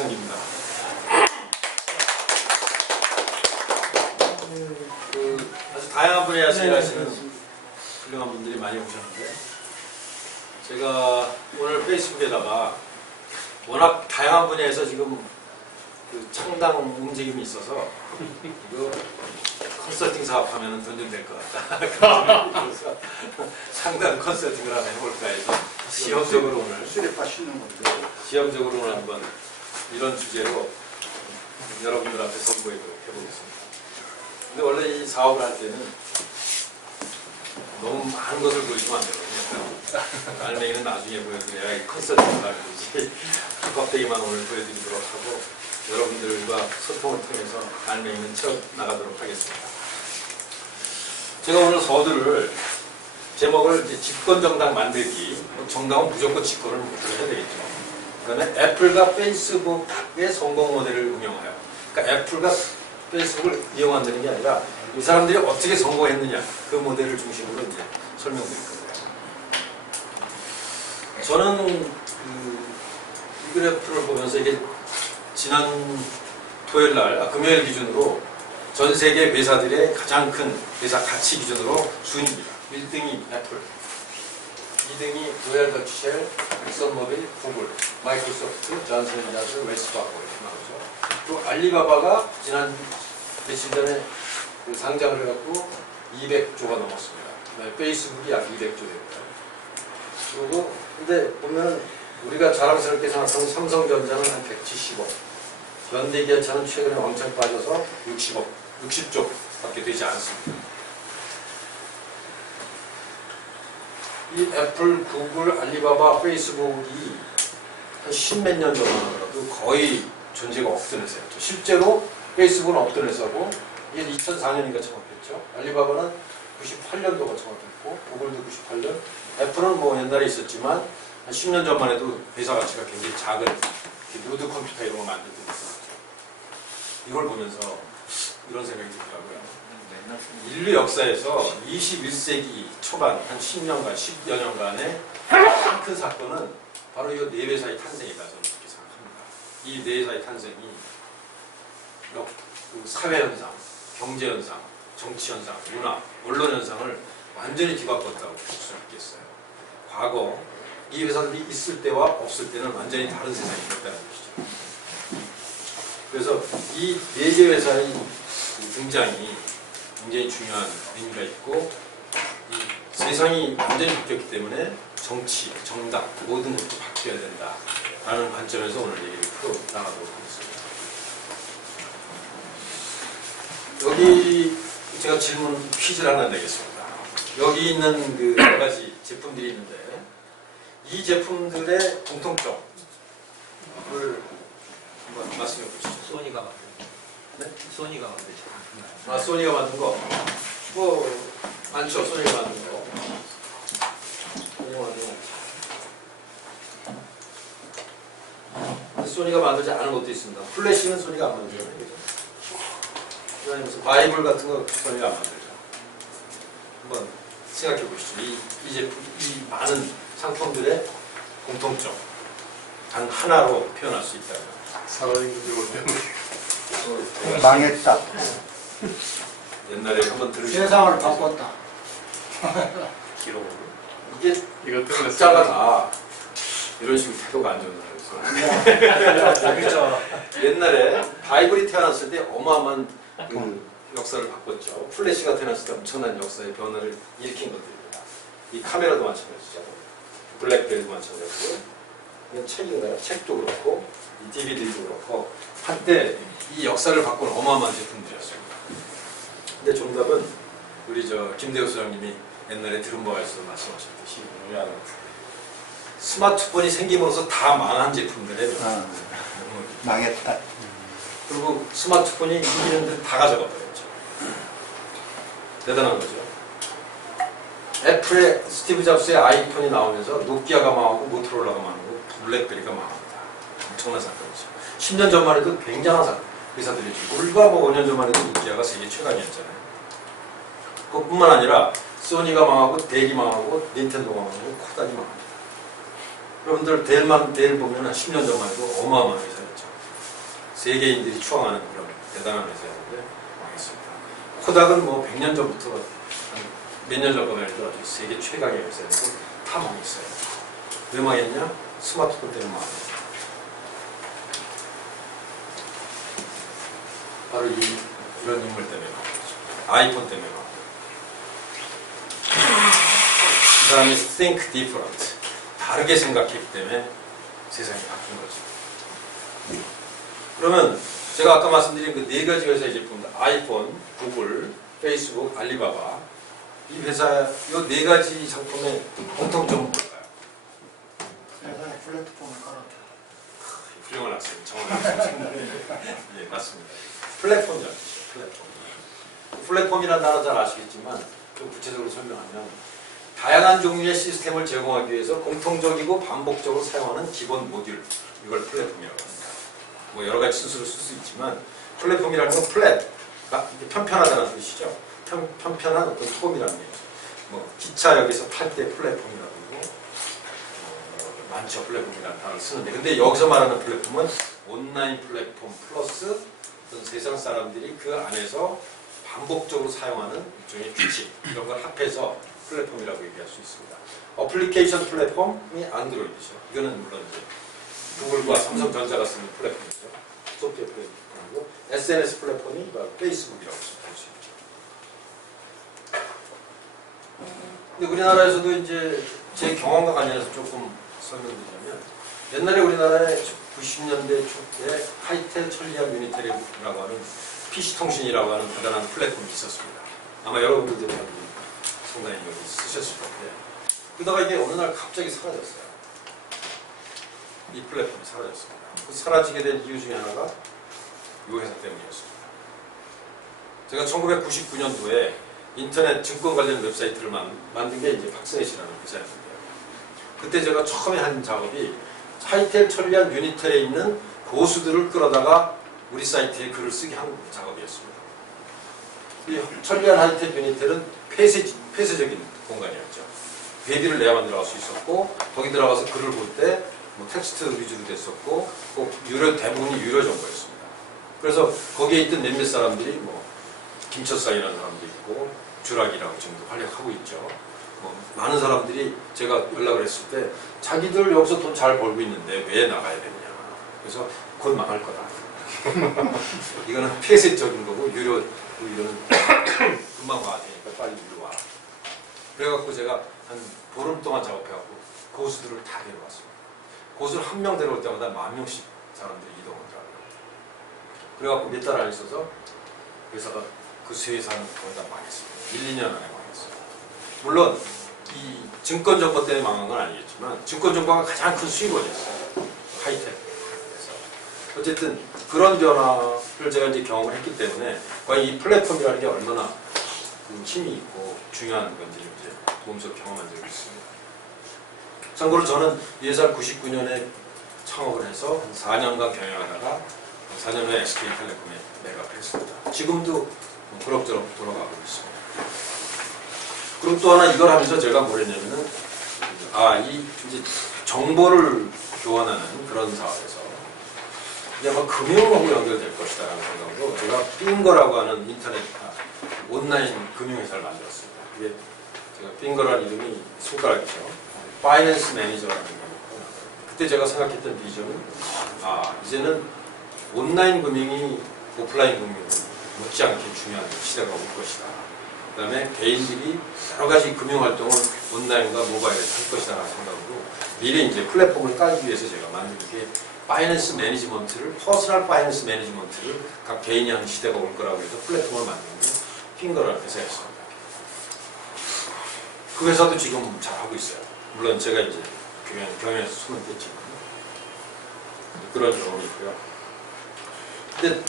이창기입니다. 아주 다양한 분야에서 일하시는 훌륭한 분들이 많이 오셨는데, 제가 오늘 페이스북에다가 워낙 다양한 분야에서 지금 그 창당 움직임이 있어서 이거 컨설팅 사업하면 돈 좀 될 것 같다. 그래서 상당 컨설팅을 한번 해볼까 해서 시험적으로 오늘 시험적으로 오늘 한번 이런 주제로 여러분들 앞에 선보해보겠습니다. 근데 원래 이 사업을 할 때는 너무 많은 것을 보여주면 안 되거든요. 알맹이는 나중에 보여드려야 이 컨설팅을 하든지 껍데기만 오늘 보여드리도록 하고 여러분들과 소통을 통해서 알맹이는 채워 나가도록 하겠습니다. 제가 오늘 서두를 제목을 이제 집권정당 만들기, 정당은 무조건 집권을 해야 되겠죠. 그 다음에 애플과 페이스북의 성공 모델을 운영하여, 그러니까 애플과 페이스북을 이용한다는 게 아니라 이 사람들이 어떻게 성공했느냐, 그 모델을 중심으로 이제 설명드릴 겁니다. 저는 이 그래프를 보면서 이게 지난 토요일 날, 금요일 기준으로 전 세계 회사들의 가장 큰 회사 가치 기준으로 순위입니다. 1등이 애플, 2등이 로얄 더치쉘, 엑선모빌, 구글, 마이크로소프트, 존슨앤존슨, 웰스파고 이렇게 나오죠. 또 알리바바가 지난 며칠 전에 그 상장을 해갖고 200조가 넘었습니다. 페이스북이 약 200조 됩니다. 그리고 근데 보면 우리가 자랑스럽게 생각하는 삼성전자는 한 170억, 현대기아차는 최근에 왕창 빠져서 60조밖에 되지 않습니다. 이 애플, 구글, 알리바바, 페이스북이 한 10몇 년 전만 하더라도 거의 존재가 없던 회사였죠. 실제로 페이스북은 없던 회사고, 이게 2004년인가 창업했죠. 알리바바는 98년도가 창업했고, 구글도 98년, 애플은 뭐 옛날에 있었지만 한 10년 전만 해도 회사 가치가 굉장히 작은 노드 컴퓨터 이런 거 만들 때 있었죠. 이걸 보면서 이런 생각이 들더라고요. 인류 역사에서 21세기 초반 한 10년간, 10여 년간의 가장 큰 사건은 바로 이 네 회사의 탄생이다, 저는 그렇게 생각합니다. 이 네 회사의 탄생이 사회현상, 경제현상, 정치현상, 문화, 언론현상을 완전히 뒤바꿨다고 볼 수 있겠어요. 과거 이 회사들이 있을 때와 없을 때는 완전히 다른 세상이 됐다는 것이죠. 그래서 이 네 개 회사의 등장이 굉장히 중요한 의미가 있고, 이 세상이 완전히 바뀌었기 때문에 정치, 정당, 모든 것도 바뀌어야 된다라는 관점에서 오늘 얘기를 풀어나가도록 하겠습니다. 여기 제가 질문 퀴즈를 하나 내겠습니다. 여기 있는 그 몇 가지 제품들이 있는데, 이 제품들의 공통점을 한번 말씀해 보시죠. 소니가 만든. 네? 소니가 만들죠. 아, 소니가 만든 거? 뭐 많죠. 소니가 만든 거. 소니가 만든 거. 소니가 만들지 않은 것도 있습니다. 플래시는 소니가 안 만들잖아요. 그다음에 무슨 바이블 같은 거 소니가 안 만들죠. 한번 생각해 보시죠. 이 제품, 이 많은 상품들의 공통점 단 하나로 표현할 수 있다면 살아있는 게 때문에 망했다. 옛날에 한번 들으셨죠? 세상을 바꿨다. 기록으로 이게 이것 때문에 각자가 다 이런 식으로 태도가 안 좋은 거예요. 옛날에 바이블이 태어났을 때 어마어마한 그 역사를 바꿨죠. 플래시가 태어났을 때 엄청난 역사의 변화를 일으킨 것들입니다. 이 카메라도 마찬가지죠. 블랙베리도 마찬가지고, 이건 책인가요? 책도 그렇고, 이 DVD도 그렇고, 한때 이 역사를 바꾼 어마어마한 제품들이었습니다. 근데 정답은 우리 김대우 소장님이 옛날에 들은 바가 있어서 말씀하셨듯이 스마트폰이 생기면서 다 망한 제품들이에요. 망했다. 그리고 스마트폰이 이기는 데를 다 가져가 버렸죠. 대단한 거죠. 애플의 스티브 잡스의 아이폰이 나오면서 노키아가 망하고 모토로라가 망하고 블랙베리가 망합니다. 엄청난 사건이죠. 10년 전만 해도 굉장한 사건. 회사들이죠. 불과 뭐 5년 전만 해도 노키아가 세계 최강이었잖아요. 그뿐만 아니라 소니가 망하고 델이 망하고 닌텐도가 망하고 코다니 망합니다. 여러분들 델 보면 한 10년 전만 해도 어마어마한 회사였죠. 세계인들이 추앙하는 그런 대단한 회사였는데 망했습니다. 코닥은 뭐 100년 전부터 몇 년 전까지 해도 아주 세계 최강의 회사였고 다 망했어요. 왜 망했냐? 스마트폰 때문에 망했어요. 바로 이런 인물 때문에 망했죠. 아이폰 때문에 망했죠. 그 다음에 think different. 다르게 생각했기 때문에 세상이 바뀐 거죠. 그러면 제가 아까 말씀드린 그 네 가지 회사의 제품들, 아이폰, 구글, 페이스북, 알리바바, 이 회사 이 네 가지 상품의 공통점은 뭘까요? 세상에 플랫폼을 깔았다. 훌륭한 학생, 정확한 학생. 예, 맞습니다. 플랫폼이라는 뜻이죠. 플랫폼. 플랫폼이라는 단어 잘 아시겠지만 좀 구체적으로 설명하면 다양한 종류의 시스템을 제공하기 위해서 공통적이고 반복적으로 사용하는 기본 모듈, 이걸 플랫폼이라고 합니다. 뭐 여러 가지 순서를 쓸 수 있지만 플랫폼이라는 건 플랫, 편편하다는 뜻이죠. 편편한 어떤 폼이라는 얘기죠. 뭐 기차역에서 탈 때 플랫폼이라고 하고 많죠. 플랫폼이라는 단어를 쓰는데 근데 여기서 말하는 플랫폼은 온라인 플랫폼 플러스 어떤 세상 사람들이 그 안에서 반복적으로 사용하는 일종의 규칙 이런 걸 합해서 플랫폼이라고 얘기할 수 있습니다. 어플리케이션 플랫폼이 안드로이드죠. 이거는 물론 이제 구글과 삼성전자가 쓰는 플랫폼이죠. 소프트웨어 플랫폼이고 SNS 플랫폼이 바로 페이스북이라고 볼 수 있죠. 근데 우리나라에서도 이제 제 경험과 관련해서 조금 설명드리자면 옛날에 우리나라에 90년대 초에 하이텔 천리안 유니텔이라고 하는 PC통신이라고 하는 대단한 플랫폼이 있었습니다. 아마 여러분들도 상당히 여기 쓰셨을 텐데 그러다가 이게 어느 날 갑자기 사라졌어요. 이 플랫폼이 사라졌습니다. 그 사라지게 된 이유 중에 하나가 이 회사 때문이었습니다. 제가 1999년도에 인터넷 증권 관련 웹사이트를 만든 게 이제 박스넷이라는 회사였는데요. 그때 제가 처음에 한 작업이 하이텔 천리안 유니텔에 있는 고수들을 끌어다가 우리 사이트에 글을 쓰게 한 작업이었습니다. 이 천리안 하이텔 유니텔은 폐쇄적인 공간이었죠. 베비를 내야만 들어갈 수 있었고 거기 들어가서 글을 볼 때 뭐 텍스트 위주로 됐었고 꼭 대부분이 유료 정보였습니다. 그래서 거기에 있던 몇몇 사람들이 뭐 김철상이라는 사람도 있고 주락이라고 지금도 활약하고 있죠. 뭐 많은 사람들이 제가 연락을 했을 때 자기들 여기서 돈 잘 벌고 있는데 왜 나가야 되느냐. 그래서 곧 망할 거다. 이거는 폐쇄적인 거고 유료 이거는 금방 와야 되니까 빨리 이리 와. 그래갖고 제가 한 보름 동안 작업해갖고 고수들을 다 데려왔습니다. 고수를 한 명 데려올 때마다 10,000명씩 사람들이 이동하더라고요. 그래갖고 몇 달 안 있어서 회사가 그 세 회사는 거의 다 망했습니다. 1, 2년 안에 망했어요. 물론 이 증권정보 때문에 망한 건 아니겠지만 증권정보가 가장 큰 수익원이었어요. 하이텔. 어쨌든 그런 변화를 제가 이제 경험을 했기 때문에 과연 이 플랫폼이라는 게 얼마나 힘이 있고 중요한 건지 이제 몸소 경험한 적이 있습니다. 참고로 저는 이 회사를 99년에 창업을 해서 한 4년간 경영하다가 4년 후에 SK텔레콤에 매각을 했습니다. 지금도 그럭저럭 돌아가고 있습니다. 그리고 또 하나 이걸 하면서 제가 뭘 했냐면은 이 이제 정보를 교환하는 그런 사업에서 이제 아마 금융하고 연결될 것이다라는 생각으로 제가 빙거라고 하는 인터넷 온라인 금융회사를 만들었습니다. 이게 제가 빙거라는 이름이 손가락이죠. 파이낸스 매니저라는 게 그때 제가 생각했던 비전은 이제는 온라인 금융이 오프라인 금융을 못지않게 중요한 시대가 올 것이다. 그 다음에 개인들이 여러 가지 금융활동을 온라인과 모바일에서 할 것이다 라는 생각으로 미리 이제 플랫폼을 깔기 위해서 제가 만든 게 파이낸스 매니지먼트를, 퍼스널 파이낸스 매니지먼트를 각 개인이 하는 시대가 올 거라고 해서 플랫폼을 만든 게 핑거라는 회사였습니다. 그 회사도 지금 잘 하고 있어요. 물론 제가 이제 경영에서 손을 댔지만 그런 경험이 있고요. 근데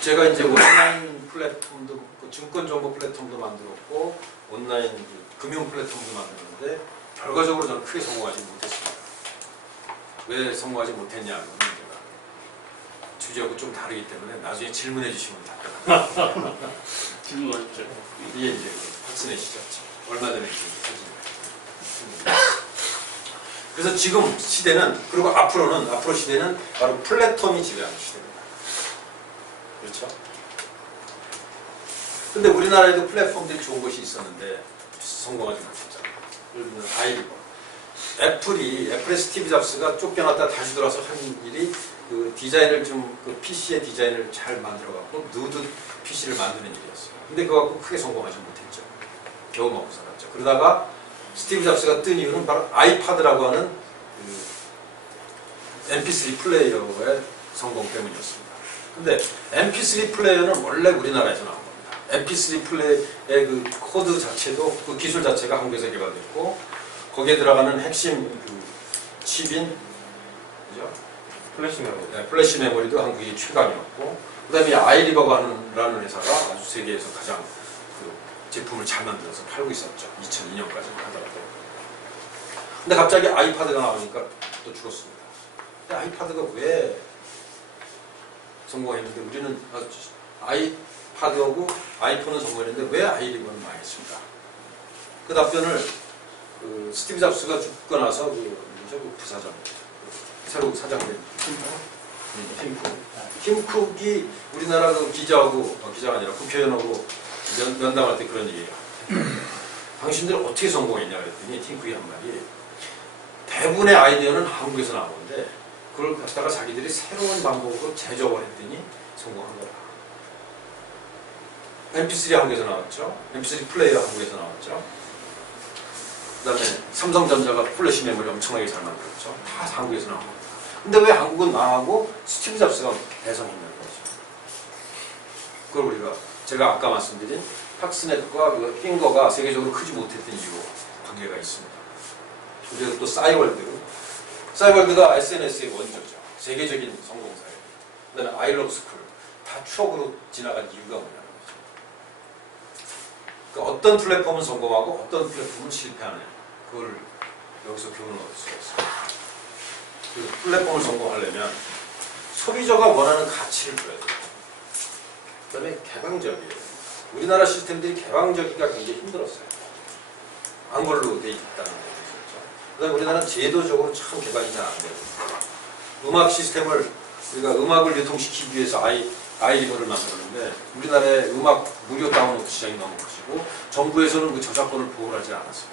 제가 이제 온라인 플랫폼도 증권 정보 플랫폼도 만들었고 온라인 금융 플랫폼도 만들었는데 결과적으로 저는 크게 성공하지 못했습니다. 왜 성공하지 못했냐는 문제가 주제하고 좀 다르기 때문에 나중에 질문해 주시면 답변합니다. 질문하십시오. 이게 이제 박스넷이죠. 얼마 전에 사진. 그래서 지금 시대는, 그리고 앞으로 시대는 바로 플랫폼이 지배하는 시대입니다. 그렇죠? 근데 우리나라에도 플랫폼들이 좋은 것이 있었는데 성공하지 못했잖아요. 예를 들면 아이리버. 애플의 스티브 잡스가 쫓겨났다 다시 돌아서 한 일이 그 디자인을 그 PC의 디자인을 잘 만들어갖고 누드 PC를 만드는 일이었어요. 근데 그거 갖고 크게 성공하지 못했죠. 겨우 먹고 살았죠. 그러다가 스티브 잡스가 뜬 이유는 바로 아이파드라고 하는 그 MP3 플레이어의 성공 때문이었습니다. 근데 MP3 플레이어는 원래 우리나라에서 나온 겁니다. MP3 플레이의 그 코드 자체도, 그 기술 자체가 한국에서 개발됐고, 거기에 들어가는 핵심 그 칩인, 그죠? 플래시 메모리. 네, 플래시 메모리도 한국이 최강이었고, 그 다음에 아이리버가라는 회사가 아주 세계에서 가장 그 제품을 잘 만들어서 팔고 있었죠. 2002년까지 하더라도. 근데 갑자기 아이파드가 나오니까 또 죽었습니다. 근데 아이파드가 왜 성공했는데 우리는 아이파드하고 아이폰은 성공했는데 왜 아이리버는 망했습니다. 그 답변을 그 스티브 잡스가 죽고 나서 그 부사장, 새로 사장된 팀쿡이 우리나라 그 기자하고, 기자가 아니라 국회의원하고 면담할 때 그런 얘기예요. 당신들 어떻게 성공했냐 그랬더니 팀쿡이 한 말이, 대부분의 아이디어는 한국에서 나온 건데 그걸 갖다가 자기들이 새로운 방법으로 제조를 했더니 성공한 거다. MP3 한국에서 나왔죠. MP3 플레이어 한국에서 나왔죠. 그 다음에 삼성전자가 플래시 메모리 엄청나게 잘 만들었죠. 다 한국에서 나온 겁니다. 근데 왜 한국은 망하고 스티브 잡스가 대성했냐는 거죠. 그걸 우리가, 제가 아까 말씀드린 팍스넷과 그 핑거가 세계적으로 크지 못했던 이유 관계가 있습니다. 그리고 또 싸이월드가 SNS의 원조죠. 세계적인 성공사예요. 그 다음에 아이러브스쿨, 다 추억으로 지나간 이유가 뭐냐는 거죠. 그러니까 어떤 플랫폼은 성공하고 어떤 플랫폼은 실패하느냐, 그걸 여기서 교훈을 얻을 수가 있어요. 그 플랫폼을 성공하려면 소비자가 원하는 가치를 줘야 돼요. 그 다음에 개방적이에요. 우리나라 시스템들이 개방적이기가 굉장히 힘들었어요. 한글로 돼 있다는 거죠. 그 다음에 우리나라는 제도적으로 참 개방이 잘 안 돼요. 음악 시스템을, 우리가 음악을 유통시키기 위해서 아이리버를 만들었는데 우리나라의 음악 무료 다운로드 시장이 너무 커지고 정부에서는 그 저작권을 보호를 하지 않았어요.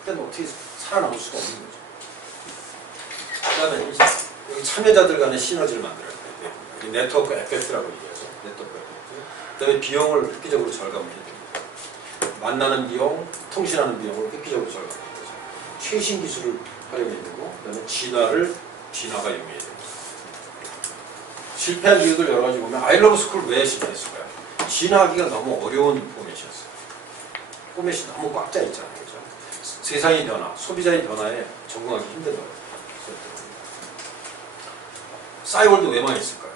그때는 어떻게 살아남을 수가 없는 거죠. 그 다음에 여기 참여자들 간의 시너지를 만들어야 돼요. 네트워크 에펙트라고 얘기해서 네트워크 에펙트. 그 다음에 비용을 획기적으로 절감을 해야 됩니다. 만나는 비용, 통신하는 비용을 획기적으로 절감해야 되죠. 최신 기술을 활용해야 되고, 그 다음에 진화가 용이해야 됩니다. 실패한 이유들 여러 가지 보면 아이러브스쿨 왜 실패했을까요? 진화하기가 너무 어려운 포맷이었어요. 포맷이 너무 꽉 짜 있잖아요. 그죠? 세상의 변화, 소비자의 변화에 적응하기 힘든 거예요. 싸이월드 왜 망했을까요?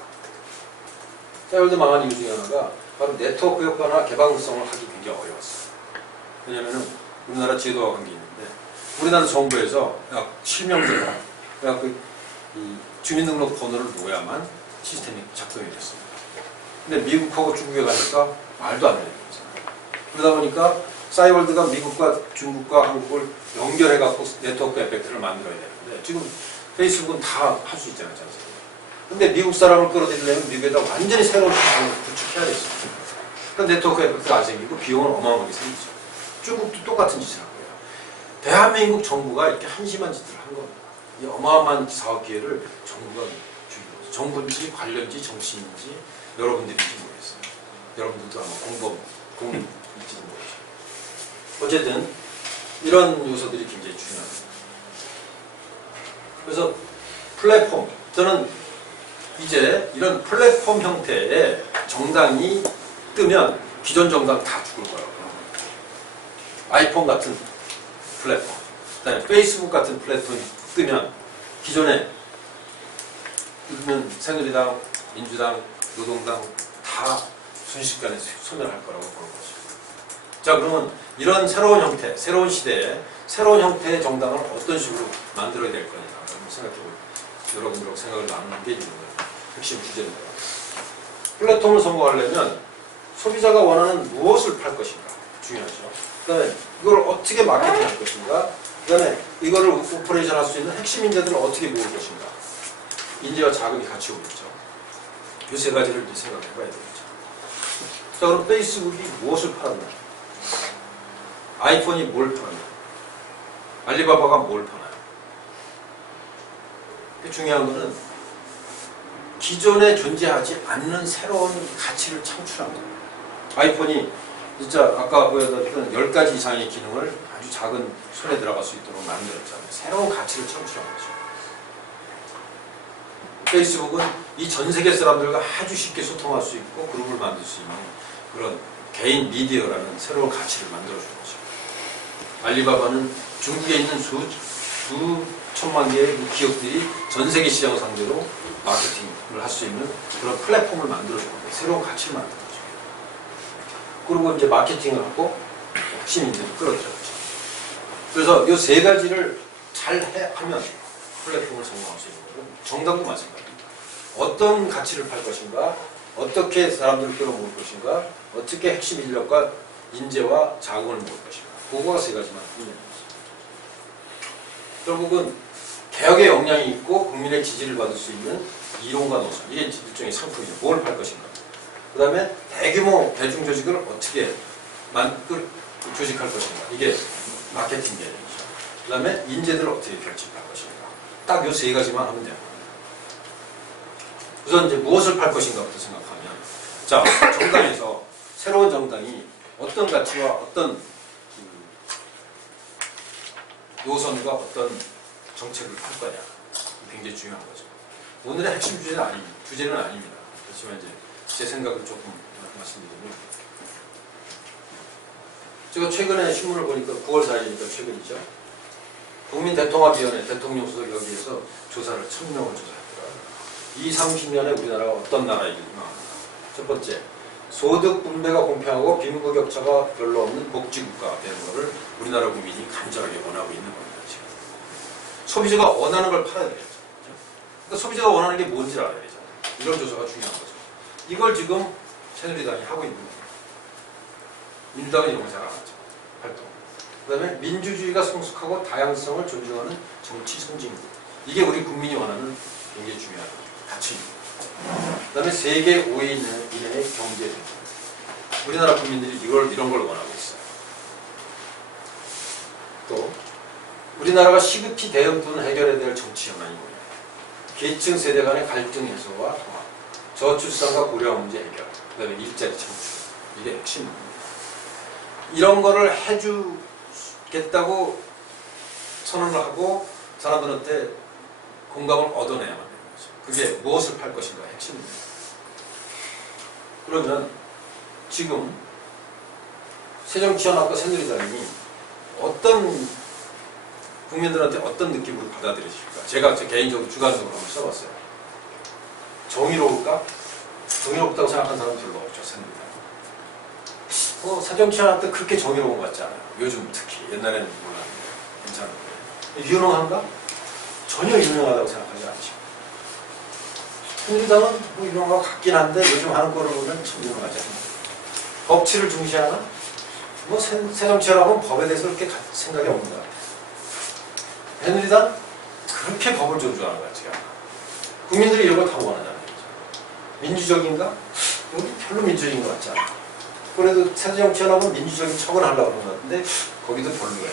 싸이월드 망한 이유 중에 하나가 바로 네트워크 효과나 개방성을 하기 굉장히 어려웠어요. 왜냐면은 우리나라 제도와 관계 있는데, 우리나라 정부에서 실명제가 이 주민등록 번호를 놓아야만 시스템이 작동이 됐습니다. 근데 미국하고 중국에 가니까 말도 안 되는 거잖아요. 그러다 보니까 싸이월드가 미국과 중국과 한국을 연결해갖고 네트워크 에펙트를 만들어야 되는데, 지금 페이스북은 다 할 수 있잖아요. 근데 미국 사람을 끌어들이려면 미국에다 완전히 새로운 시스템을 구축해야 됐습니다. 그러니까 네트워크 에펙트가 안 생기고 비용은 어마어마하게 생기죠. 중국도 똑같은 짓을 한 거예요. 대한민국 정부가 이렇게 한심한 짓을 한 겁니다. 이 어마어마한 사업 기회를 정부가 주는 거죠. 정부인지 관련지 정치인지 여러분들인지 모르겠어요. 여러분들도 아마 공익일지도 모르죠. 어쨌든 이런 요소들이 굉장히 중요합니다. 그래서 플랫폼, 저는 이제 이런 플랫폼 형태의 정당이 뜨면 기존 정당 다 죽을 거라고. 아이폰 같은 플랫폼, 그다음에 페이스북 같은 플랫폼이 뜨면 기존에 새누리당, 민주당, 노동당 다 순식간에 소멸할 거라고 보는 거죠. 자, 그러면 이런 새로운 형태, 새로운 시대에 새로운 형태의 정당을 어떤 식으로 만들어야 될 거냐 생각해보고 여러분들하고 생각을 나누는 게 있는 거예요. 핵심 주제입니다. 플랫폼을 성공하려면 소비자가 원하는 무엇을 팔 것인가 중요하죠. 그 다음에 이걸 어떻게 마케팅할 것인가, 그 다음에 이거를 오퍼레이션 할 수 있는 핵심 인재들을 어떻게 모을 것인가. 인재와 자금이 같이 오겠죠. 이 세 가지를 이제 생각해 봐야 되겠죠. 자, 그럼 페이스북이 무엇을 팔았나? 아이폰이 뭘 팔았나? 알리바바가 뭘 파나요? 중요한 거는 기존에 존재하지 않는 새로운 가치를 창출한 거예요. 아이폰이 진짜 아까 보여드렸던 10가지 이상의 기능을 아주 작은 손에 들어갈 수 있도록 만들었잖아요. 새로운 가치를 창출한 거죠. 페이스북은 이 전 세계 사람들과 아주 쉽게 소통할 수 있고 그룹을 만들 수 있는 그런 개인 미디어라는 새로운 가치를 만들어준 거죠. 알리바바는 중국에 있는 수천만 개의 그 기업들이 전 세계 시장을 상대로 마케팅을 할 수 있는 그런 플랫폼을 만들어준 거예요. 새로운 가치를 만든 거죠. 그리고 이제 마케팅을 하고 핵심 인재를 끌어들였죠. 그래서 이 세 가지를 잘 하면 플랫폼을 성공할 수 있는 거고, 정답도 마찬가지입니다. 어떤 가치를 팔 것인가, 어떻게 사람들을 끌어모을 것인가, 어떻게 핵심 인력과 인재와 자금을 모을 것인가. 그거가 세 가지만 있는 거죠. 결국은 개혁의 역량이 있고 국민의 지지를 받을 수 있는 이론과 노선, 이게 일종의 상품이죠. 뭘 팔 것인가. 그 다음에 대규모 대중 조직을 어떻게 조직할 것인가. 이게 마케팅 개념이죠. 그 다음에 인재들을 어떻게 결집할 것인가. 딱 이 세 가지만 하면 돼요. 우선 이제 무엇을 팔 것인가부터 생각하면, 자, 정당에서 새로운 정당이 어떤 가치와 어떤 노선과 어떤 정책을 할 거냐. 굉장히 중요한 거죠. 오늘의 핵심 주제는 아닙니다. 그렇지만 이제 제 생각을 조금 말씀드리면, 제가 최근에 신문을 보니까 9월 4일이니까 최근이죠. 국민대통합위원회 대통령 수석 여기에서 조사를 1000명을 조사했더라고요. 20, 30년에 우리나라가 어떤 나라이길래 나옵니다. 첫 번째, 소득 분배가 공평하고 빈부격차가 별로 없는 복지국가가 되는 것을 우리나라 국민이 간절하게 원하고 있는 겁니다. 지금. 소비자가 원하는 걸 팔아야 되겠죠. 그러니까 소비자가 원하는 게 뭔지를 알아야 되잖아요. 이런 조사가 중요한 거죠. 이걸 지금 새누리당이 하고 있는 겁니다. 민주당은 이런 거 잘 안 하죠. 활동. 그 다음에 민주주의가 성숙하고 다양성을 존중하는 정치 선진국. 이게 우리 국민이 원하는 굉장히 중요한 가치입니다. 그 다음에 세계 5위 이내의 경제 대국. 우리나라 국민들이 이런 걸 원하고 있어요. 또 우리나라가 시급히 대응 또는 해결해야 될 정치 현안이 뭐냐. 계층 세대 간의 갈등 해소와 통합, 저출산과 고령 문제 해결, 그 다음에 일자리 창출. 이게 핵심입니다. 이런 거를 해주겠다고 선언을 하고 사람들한테 공감을 얻어내야만 되는 거죠. 그게 무엇을 팔 것인가 핵심입니다. 그러면 지금 새정치연합과 새누리당이 어떤 국민들한테 어떤 느낌으로 받아들여질까? 제가 개인적으로 주관적으로 한번 써봤어요. 정의로울까? 정의롭다고 생각하는 사람은 별로 없죠. 새누리당. 새정치연합 때 그렇게 정의로운 것 같지 않아요. 요즘 특히. 옛날에는 몰랐는데 괜찮은데. 유능한가? 전혀 유능하다고 생각하지 않죠. 새누리당은 뭐 유능한 것 같긴 한데 요즘 하는 거를 보면 참 유능하지 않아요. 법치를 중시하나? 뭐 새정치연합은 법에 대해서 그렇게 생각이 없는 것 같아요. 새누리당 그렇게 법을 존중하는 것 같지가 않아요. 국민들이 이런 걸 다 원하잖아요. 민주적인가? 여기 별로 민주적인 것 같지 않아요. 그래도 새정치연합은 민주적인 척을 하려고 하는 것 같은데 거기도 별로야.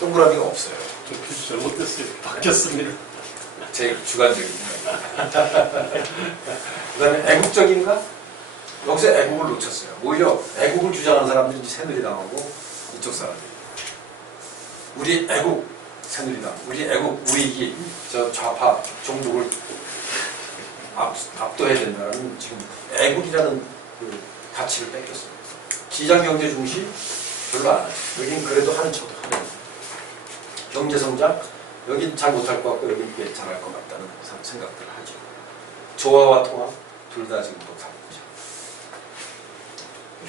동그라미가 없어요. 좀 표시 잘못됐어요. 바뀌었습니다. 제 주관적인 그 다음에 애국적인가? 여기서 애국을 놓쳤어요. 오히려 애국을 주장하는 사람들이 새누리당하고 이쪽 사람들이. 우리 애국 새누리당, 우리 애국 우익이 저 좌파 종족을 압도해야 된다는 지금 애국이라는 그 가치를 뺏겼어요. 시장경제 중시 별로 안 해요. 여긴 그래도 하는 척도 하는 경제성장 여긴 잘 못할 것 같고 여긴 꽤 잘할 것 같다는 생각들을 하죠. 조화와 통합 둘 다 지금 못하는 거죠.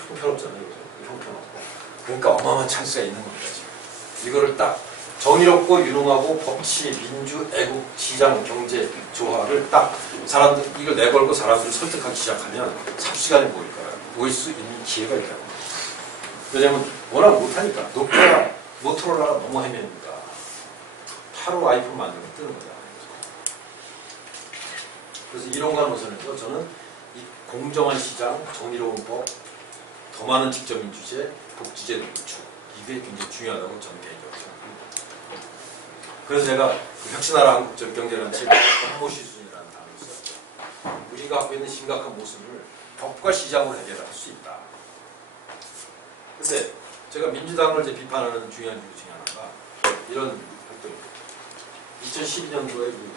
형편없잖아요. 형편없고. 그러니까 어마어마한 찬스가 있는 겁니다. 지금. 이거를 딱 정의롭고 유능하고 법치, 민주, 애국, 시장, 경제 조화를 딱 사람들 이걸 내걸고 사람들을 설득하기 시작하면 삽시간에 모일 수 있는 기회가 있다는 거죠. 왜냐면 워낙 못하니까. 노키아, 모토로라가 너무 헤매니까. 바로 아이폰 만들면 뜨는 거야. 그래서 이런 관호선에서 저는 이 공정한 시장, 정의로운 법, 더 많은 직접민주제, 복지제도 구축, 이게 굉장히 중요하다고 저는 개인적으로 생각합니다. 그래서 제가 그 혁신하라 한국적 경제라는 책에 홍보시 수준이라는 단어를 썼죠. 우리가 갖고 있는 심각한 모순을 법과 시장으로 해결할 수 있다. 근데 제가 민주당을 이제 비판하는 중요한 이유 중에 하나가 이런 활동입니다. 2012년도에 그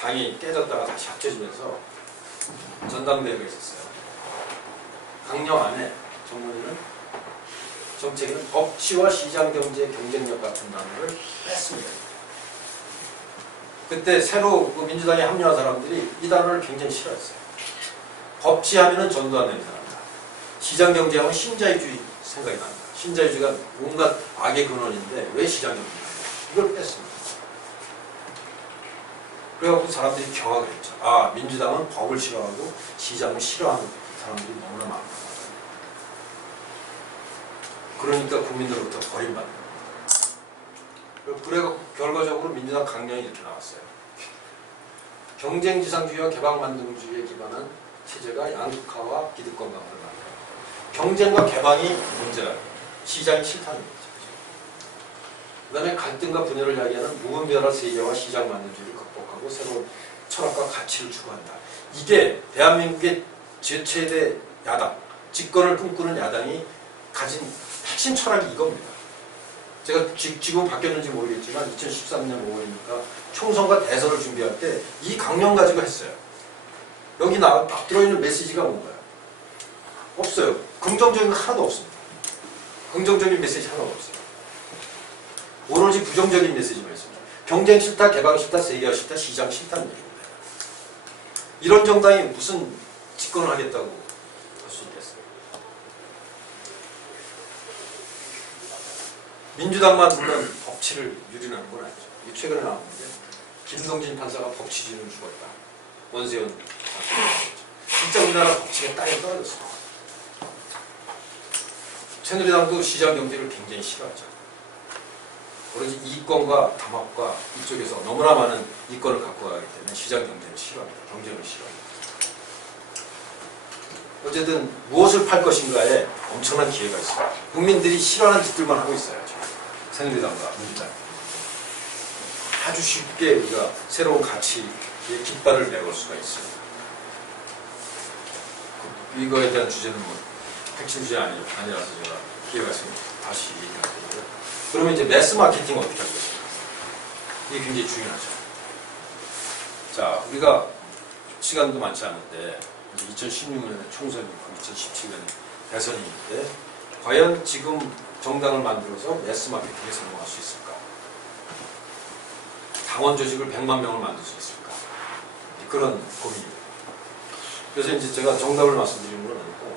당이 깨졌다가 다시 합쳐지면서 전당대회가 있었어요. 강령 안에 정문위는 정책에는 법치와 시장경제 경쟁력 같은 단어를 뺐습니다. 그때 새로 그 민주당에 합류한 사람들이 이 단어를 굉장히 싫어했어요. 법치하면은 전두환 냄새 난다. 시장경제하면 신자유주의 생각이 납니다. 신자유주의가 온갖 악의 근원인데 왜 시장경제냐. 이걸 뺐습니다. 그래갖고 사람들이 경악을 했죠. 아, 민주당은 법을 싫어하고 시장을 싫어하는 사람들이 너무나 많구나. 그러니까 국민들로부터 버림받는 겁니다. 그래갖고 결과적으로 민주당 강령이 이렇게 나왔어요. 경쟁지상주의와 개방만능주의에 기반한 체제가 양극화와 기득권 강화를 만들어요. 경쟁과 개방이 문제라. 시장이 싫다는 거죠. 그 다음에 갈등과 분열을 야기하는 무분별한 세계와 시장 만능주의를 극복하고 새로운 철학과 가치를 추구한다. 이게 대한민국의 최대 야당, 집권을 꿈꾸는 야당이 가진 핵심 철학이 이겁니다. 제가 지금 바뀌었는지 모르겠지만 2013년 5월이니까 총선과 대선을 준비할 때 이 강령 가지고 했어요. 여기 들어있는 메시지가 뭔가요? 없어요. 긍정적인 거 하나도 없습니다. 긍정적인 메시지 하나도 없어요. 오로지 부정적인 메시지만 있습니다. 경쟁 싫다, 개방 싫다, 세계화 싫다, 시장 싫다는 얘기입니다. 이런 정당이 무슨 집권을 하겠다고 할 수 있겠어요? 민주당만 물론 법치를 유린하는 건 아니죠. 이게 최근에 나왔는데 김동진 판사가 법치주의를 죽었다. 원세훈 진짜 우리나라 법치가 땅에 떨어졌어요. 새누리당도 시장 경제를 굉장히 싫어하죠. 오로지 이권과 담합과 이쪽에서 너무나 많은 이권을 갖고 가기 때문에 시장 경제를 싫어합니다. 경쟁을 싫어합니다. 어쨌든 무엇을 팔 것인가에 엄청난 기회가 있어요. 국민들이 싫어하는 짓들만 하고 있어요. 새누리당과 민주당. 아주 쉽게 우리가 새로운 가치의 깃발을 내걸 수가 있습니다. 이거에 대한 주제는 뭐 핵심 주제 아니라서 제가 기회가 있으면 다시 얘기할 거고요. 그러면 이제 매스 마케팅 어떻게 할 것인가? 이게 굉장히 중요하죠. 자, 우리가 시간도 많지 않은데 2016년에 총선이고 2017년에 대선이 있는데 과연 지금 정당을 만들어서 매스 마케팅에 성공할 수 있을까? 당원 조직을 100만 명을 만들 수 있을까? 그런 고민입니다. 그래서 이제 제가 정답을 말씀드리는 건 아니고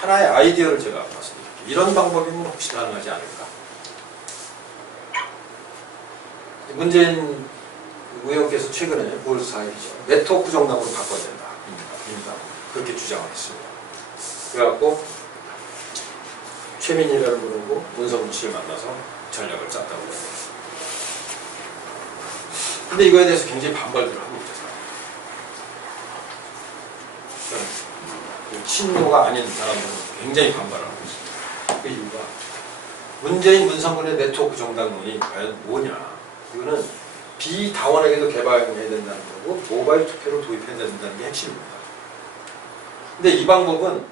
하나의 아이디어를 제가 말씀드릴게요. 이런 방법이면 혹시 가능하지 않을까? 문재인 의원께서 최근에 9월 4일이죠. 네트워크 정당으로 바꿔야 된다. 민주당. 그렇게 주장을 했습니다. 그래갖고 최민희라는 분하고 문성훈 씨를 만나서 전략을 짰다고 해요. 근데 이거에 대해서 굉장히 반발들을 하고 있죠. 친노가 아닌 사람들은 굉장히 반발을 하고 있습니다. 그 이유가 문재인, 문성근의 네트워크 정당론이 과연 뭐냐. 이거는 비당원에게도 개방해야 된다는 거고 모바일 투표를 도입해야 된다는 게 핵심입니다. 근데 이 방법은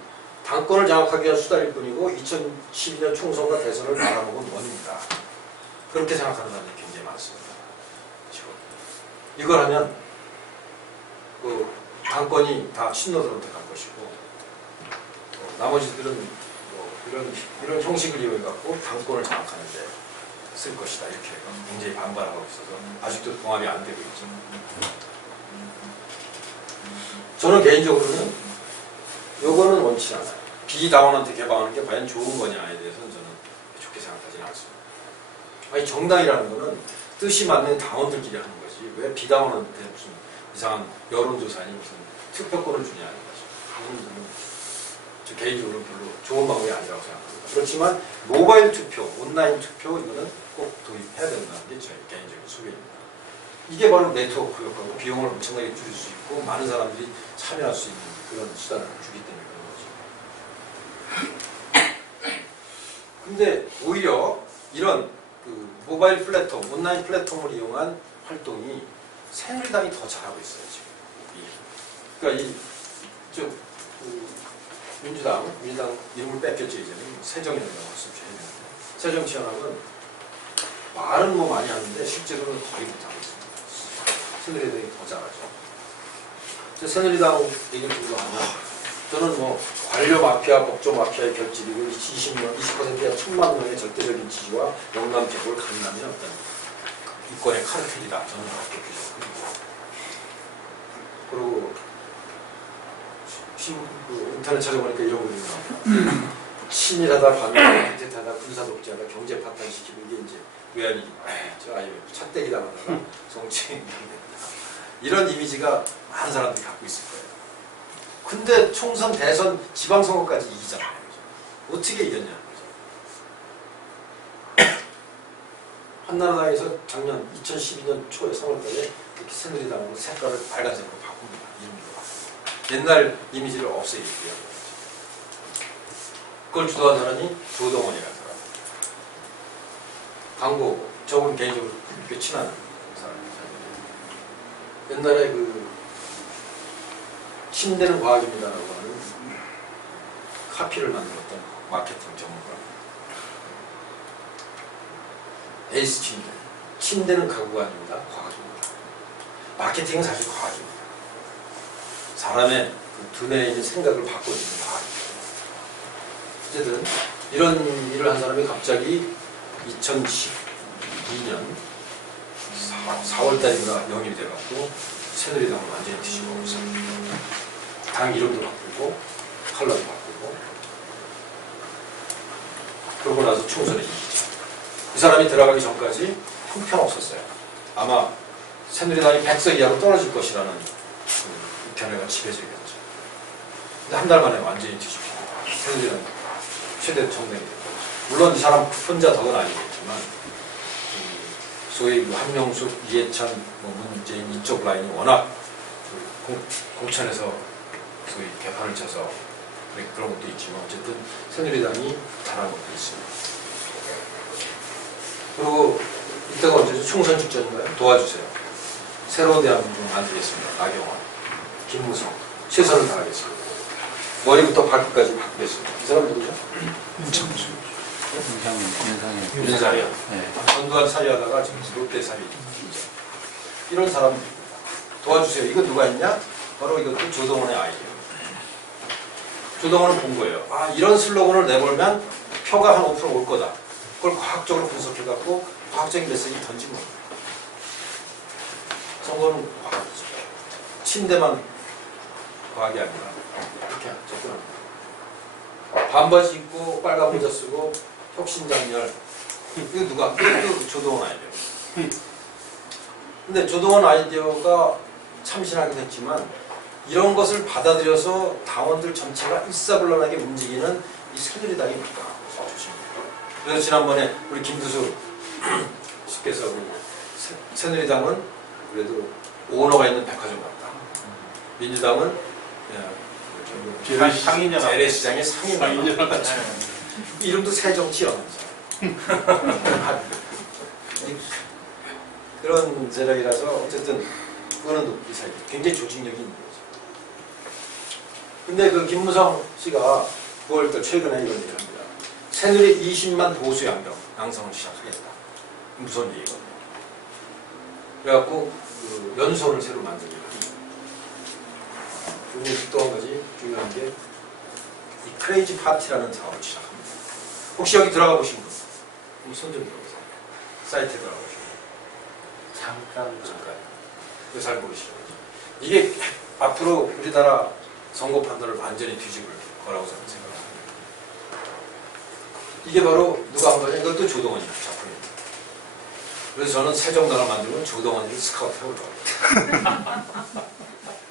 당권을 장악하기 위한 수단일 뿐이고 2012년 총선과 대선을 말아먹은 원입니다. 그렇게 생각하는 사람들이 굉장히 많습니다. 지금. 이걸 하면 그 당권이 다 친노들한테 갈 것이고 나머지들은 뭐 이런 형식을 이용해갖고 당권을 장악하는 데 쓸 것이다. 이렇게 굉장히 반발하고 있어서 아직도 봉합이 안 되고 있죠. 저는 개인적으로는 요거는 원치 않아요. 비당원한테 개방하는 게 과연 좋은 거냐에 대해서는 저는 좋게 생각하지는 않습니다. 아니 정당이라는 거는 뜻이 맞는 당원들끼리 하는 거지 왜 비당원한테 무슨 이상한 여론조사니 무슨 투표권을 주냐는 거죠. 그건 저는 저 개인적으로 별로 좋은 방법이 아니라고 생각합니다. 그렇지만 모바일 투표, 온라인 투표 이거는 꼭 도입해야 된다는 게 저희 개인적인 소견입니다. 이게 바로 네트워크 효과고 비용을 엄청나게 줄일 수 있고 많은 사람들이 참여할 수 있는 그런 수단을 주기 때문에 그런 거죠. 근데 오히려 이런 그 모바일 플랫폼, 온라인 플랫폼을 이용한 활동이 새누리당이 더 잘하고 있어요 지금. 그러니까 민주당 이름을 뺏겼죠 이제는 새정연이라고 했었죠. 새정치연합은 말은 뭐 많이 하는데 실제로는 거의 못하고 있습니다. 새누리당이 더 잘하죠. 새누리당 얘기를 들고 하면 저는 뭐 관료 마피아, 법조 마피아의 결집이고 20%야 1000만 명의 절대적인 지지와 영남 제국을 강남의 어떤 이권의 카르텔이다. 저는 그렇게 규정합니다. 그리고 인터넷 찾아보니까 이런 글이 나옵니다. 친일하다, 반대하다, 대퇴하다, 군사독재하다, 경제 파탄시키고 이게 이제 외환이 저 아예 찻대기 당하다가 정치인이 된다. 이런 이미지가 많은 사람들이 갖고 있을 거예요. 근데 총선, 대선, 지방선거까지 이기잖아요. 어떻게 이겼냐는 거죠. 한나라당에서 작년 2012년 초에 3월달에 이렇게 새누리당으로 색깔을 빨간색으로 바꿉니다. 이름도 옛날 이미지를 없애겠고요. 그걸 주도한 사람이 조동원이라는 사람. 광고, 저분 개인적으로 꽤 친한 사람입니다. 옛날에 그 침대는 과학입니다라고 하는 카피를 만들었던 마케팅 전문가. 에이스 침대. 침대는 가구가 아닙니다. 과학입니다. 마케팅은 사실 과학입니다. 사람의 그 두뇌에 있는 생각을 바꿔주는 과학입니다. 어쨌든 이런 일을 한 사람이 갑자기 2012년 4월달인가 영입이 돼갖고 새누리당을 완전히 뒤집어 엎습니다. 당 이름도 바꾸고 컬러도 바꾸고 그러고 나서 총선에 이기죠. 이 사람이 들어가기 전까지 형편없었어요. 아마 새누리당이 100석 이하로 떨어질 것이라는 그 견해가 지배적이었죠. 근데 한 달 만에 완전히 뒤집힙니다. 새누리당 최대 정당이 됐죠. 물론 이 사람 혼자 덕은 아니겠지만 소위 한명숙, 이해찬, 문재인 이쪽 라인이 워낙 공천에서 소위 개판을 쳐서 그런 것도 있지만 어쨌든 새누리당이 잘한 것도 있습니다. 그리고 이때가 언제죠? 총선 직전인가요? 도와주세요. 새로운 대한민국 만들겠습니다. 나경원, 김무성 최선을 다하겠습니다. 머리부터 발끝까지 바꾸겠습니다. 이 사람 누구죠? 윤창수. 윤상현. 네. 전두환 살이하다가 지금 롯데 살이 이런 사람들입니다. 도와주세요. 이거 누가 했냐? 바로 이것도 조동원의 아이디어. 조동원은 본 거예요. 아, 이런 슬로건을 내걸면 표가 한 5% 올 거다. 그걸 과학적으로 분석해갖고 과학적인 메시지 던진 겁니다. 선거는 과학이죠. 침대만 과학이 아니라 그렇게 접근합니다. 반바지 입고 빨간 모자 쓰고 혁신장렬. 이거 누가? 이거 조동원 아이디어. 근데 조동원 아이디어가 참신하긴 했지만 이런 것을 받아들여서 당원들 전체가 일사불란하게 움직이는 이 새누리당이 맞다. 조심해요. 그래서 지난번에 우리 김두수 씨께서 새누리당은 그래도 오너가 있는 백화점 같다. 민주당은 재래시장의 상인이다. 이름도 새정치연합이잖아요. 그런 세력이라서 어쨌든 그거는 굉장히 조직력이 있는 거죠. 근데 그 김무성 씨가 9월달 최근에 이런 얘기를 합니다. 새누리 20만 보수 양성을 시작하겠다. 무슨 얘기거든요. 그래갖고 그 연설을 새로 만들기로 합니다. 그리고 또 한 가지 중요한 게 이 크레이지 파티라는 사업을 시작합니다. 혹시 여기 들어가 보신 분? 손 좀 들어보세요. 사이트에 들어가 보시면. 잠깐. 이거 잘 모르시죠? 이게 앞으로 우리나라 선거 판단을 완전히 뒤집을 거라고 저는 생각합니다. 이게 바로 누가 한 거냐? 이것도 조동원이 작품입니다. 그래서 저는 새 정당을 만들면 조동원이를 스카우트 해올 겁니다.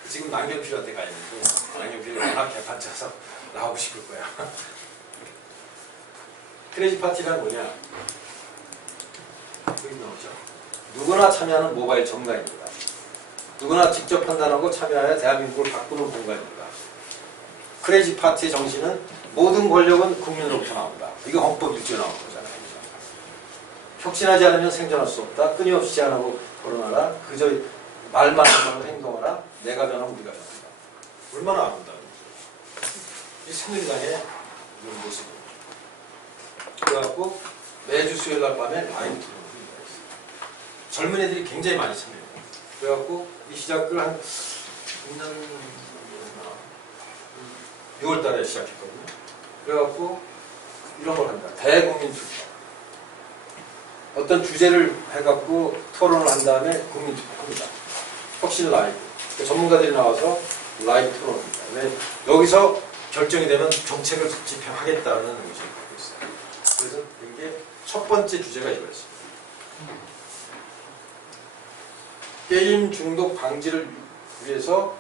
지금 남경필한테 가 있는데 남경필이 워낙 개판쳐서 나오고 싶을 거야. 크레이지 파티란 뭐냐? 여기 나오죠. 누구나 참여하는 모바일 정당입니다. 누구나 직접 판단하고 참여하여 대한민국을 바꾸는 공간입니다. 크레이지 파티의 정신은 모든 권력은 국민으로부터 나온다. 이거 헌법 1조에 나온 거잖아요. 혁신하지 않으면 생존할 수 없다. 끊임없이 제안하고 토론하라. 그저 말만 하고 행동하라. 내가 변하면 우리가 변한다. 얼마나 아름다운 이 새누리당의 이런 모습입니다. 그래갖고 매주 수요일 날 밤에 라이브 토론을 합니다. 젊은 애들이 굉장히 많이 참여해요. 그래갖고 이 시작을 한 6월 달에 시작했거든요. 그래갖고 이런 걸 한다. 대국민 투표. 어떤 주제를 해갖고 토론을 한 다음에 국민 투표합니다. 혁신 라이브. 그러니까 전문가들이 나와서 라이브 토론을 합니다. 왜? 여기서 결정이 되면 정책을 집행하겠다는 의지를 갖고 있어요. 그래서 이게 첫 번째 주제가 이거였습니다. 게임 중독 방지를 위해서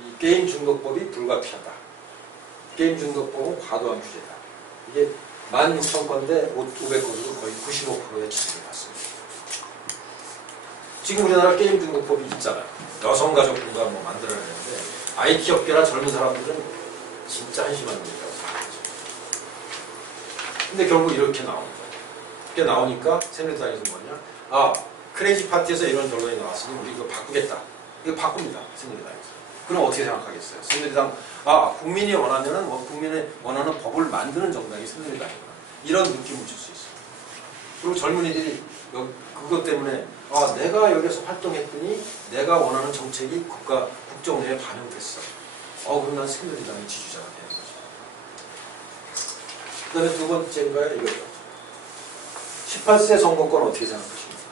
이 게임 중독법이 불가피하다. 게임 중독법은 과도한 규제다. 이게 16,000건대 500건으로 거의 95%의 지지를 받습니다. 지금 우리나라 게임 중독법이 있잖아요. 여성가족부가 뭐 만들어내는데 IT 업계나 젊은 사람들은 진짜 한심한 일이라고 생각하죠. 근데 결국 이렇게 나오는 거예요. 이렇게 나오니까 새누리당에서 뭐냐? 아, 크레이지 파티에서 이런 결론이 나왔으니 우리 이거 바꾸겠다. 이거 바꿉니다. 새누리당에서. 그럼 어떻게 생각하겠어요? 새누리당, 아, 국민이 원하면은 국민이 원하는 법을 만드는 정당이 새누리당이구나. 이런 느낌을 줄 수 있어요. 그리고 젊은이들이 그것 때문에 아, 내가 여기서 활동했더니 내가 원하는 정책이 국정 내에 반영됐어. 그럼 난 새누리당의 지지자가 되는 거죠. 그 다음에 두 번째인가요? 이거죠. 18세 선거권 어떻게 생각하십니까?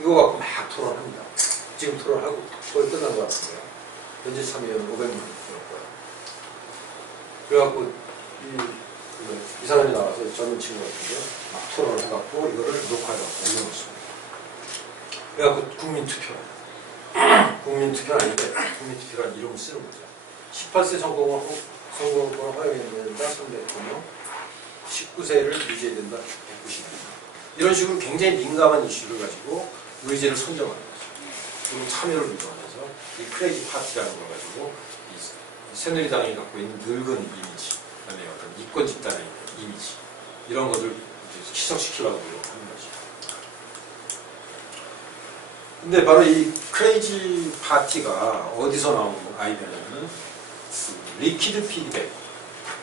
이거 갖고 막 토론합니다. 지금 토론하고 거의 끝난 것 같은데요. 현재 참여율은 500만 넘었고요. 그래갖고 이 사람이 나와서 젊은 친구 같은데 막 토론을 해갖고 이거를 녹화해갖고 올려놓습니다. 그래갖고 국민투표. 국민투표는 아닌데 국민투표라는 이름을 쓰는 거죠. 18세 선거권을 허용해야 된다. 300명. 19세를 유지해야 된다. 190명. 이런 식으로 굉장히 민감한 이슈를 가지고 의제를 선정하는 거죠. 그리고 참여를 유도하면서 이 크레이지 파티라는 걸 가지고 이 새누리당이 갖고 있는 늙은 이미지, 그다음에 어떤 이권 집단의 이미지 이런 것을 희석시키려고 하는 거죠. 근데 바로 이 크레이지 파티가 어디서 나온 아이디어냐면은 리퀴드 피드백,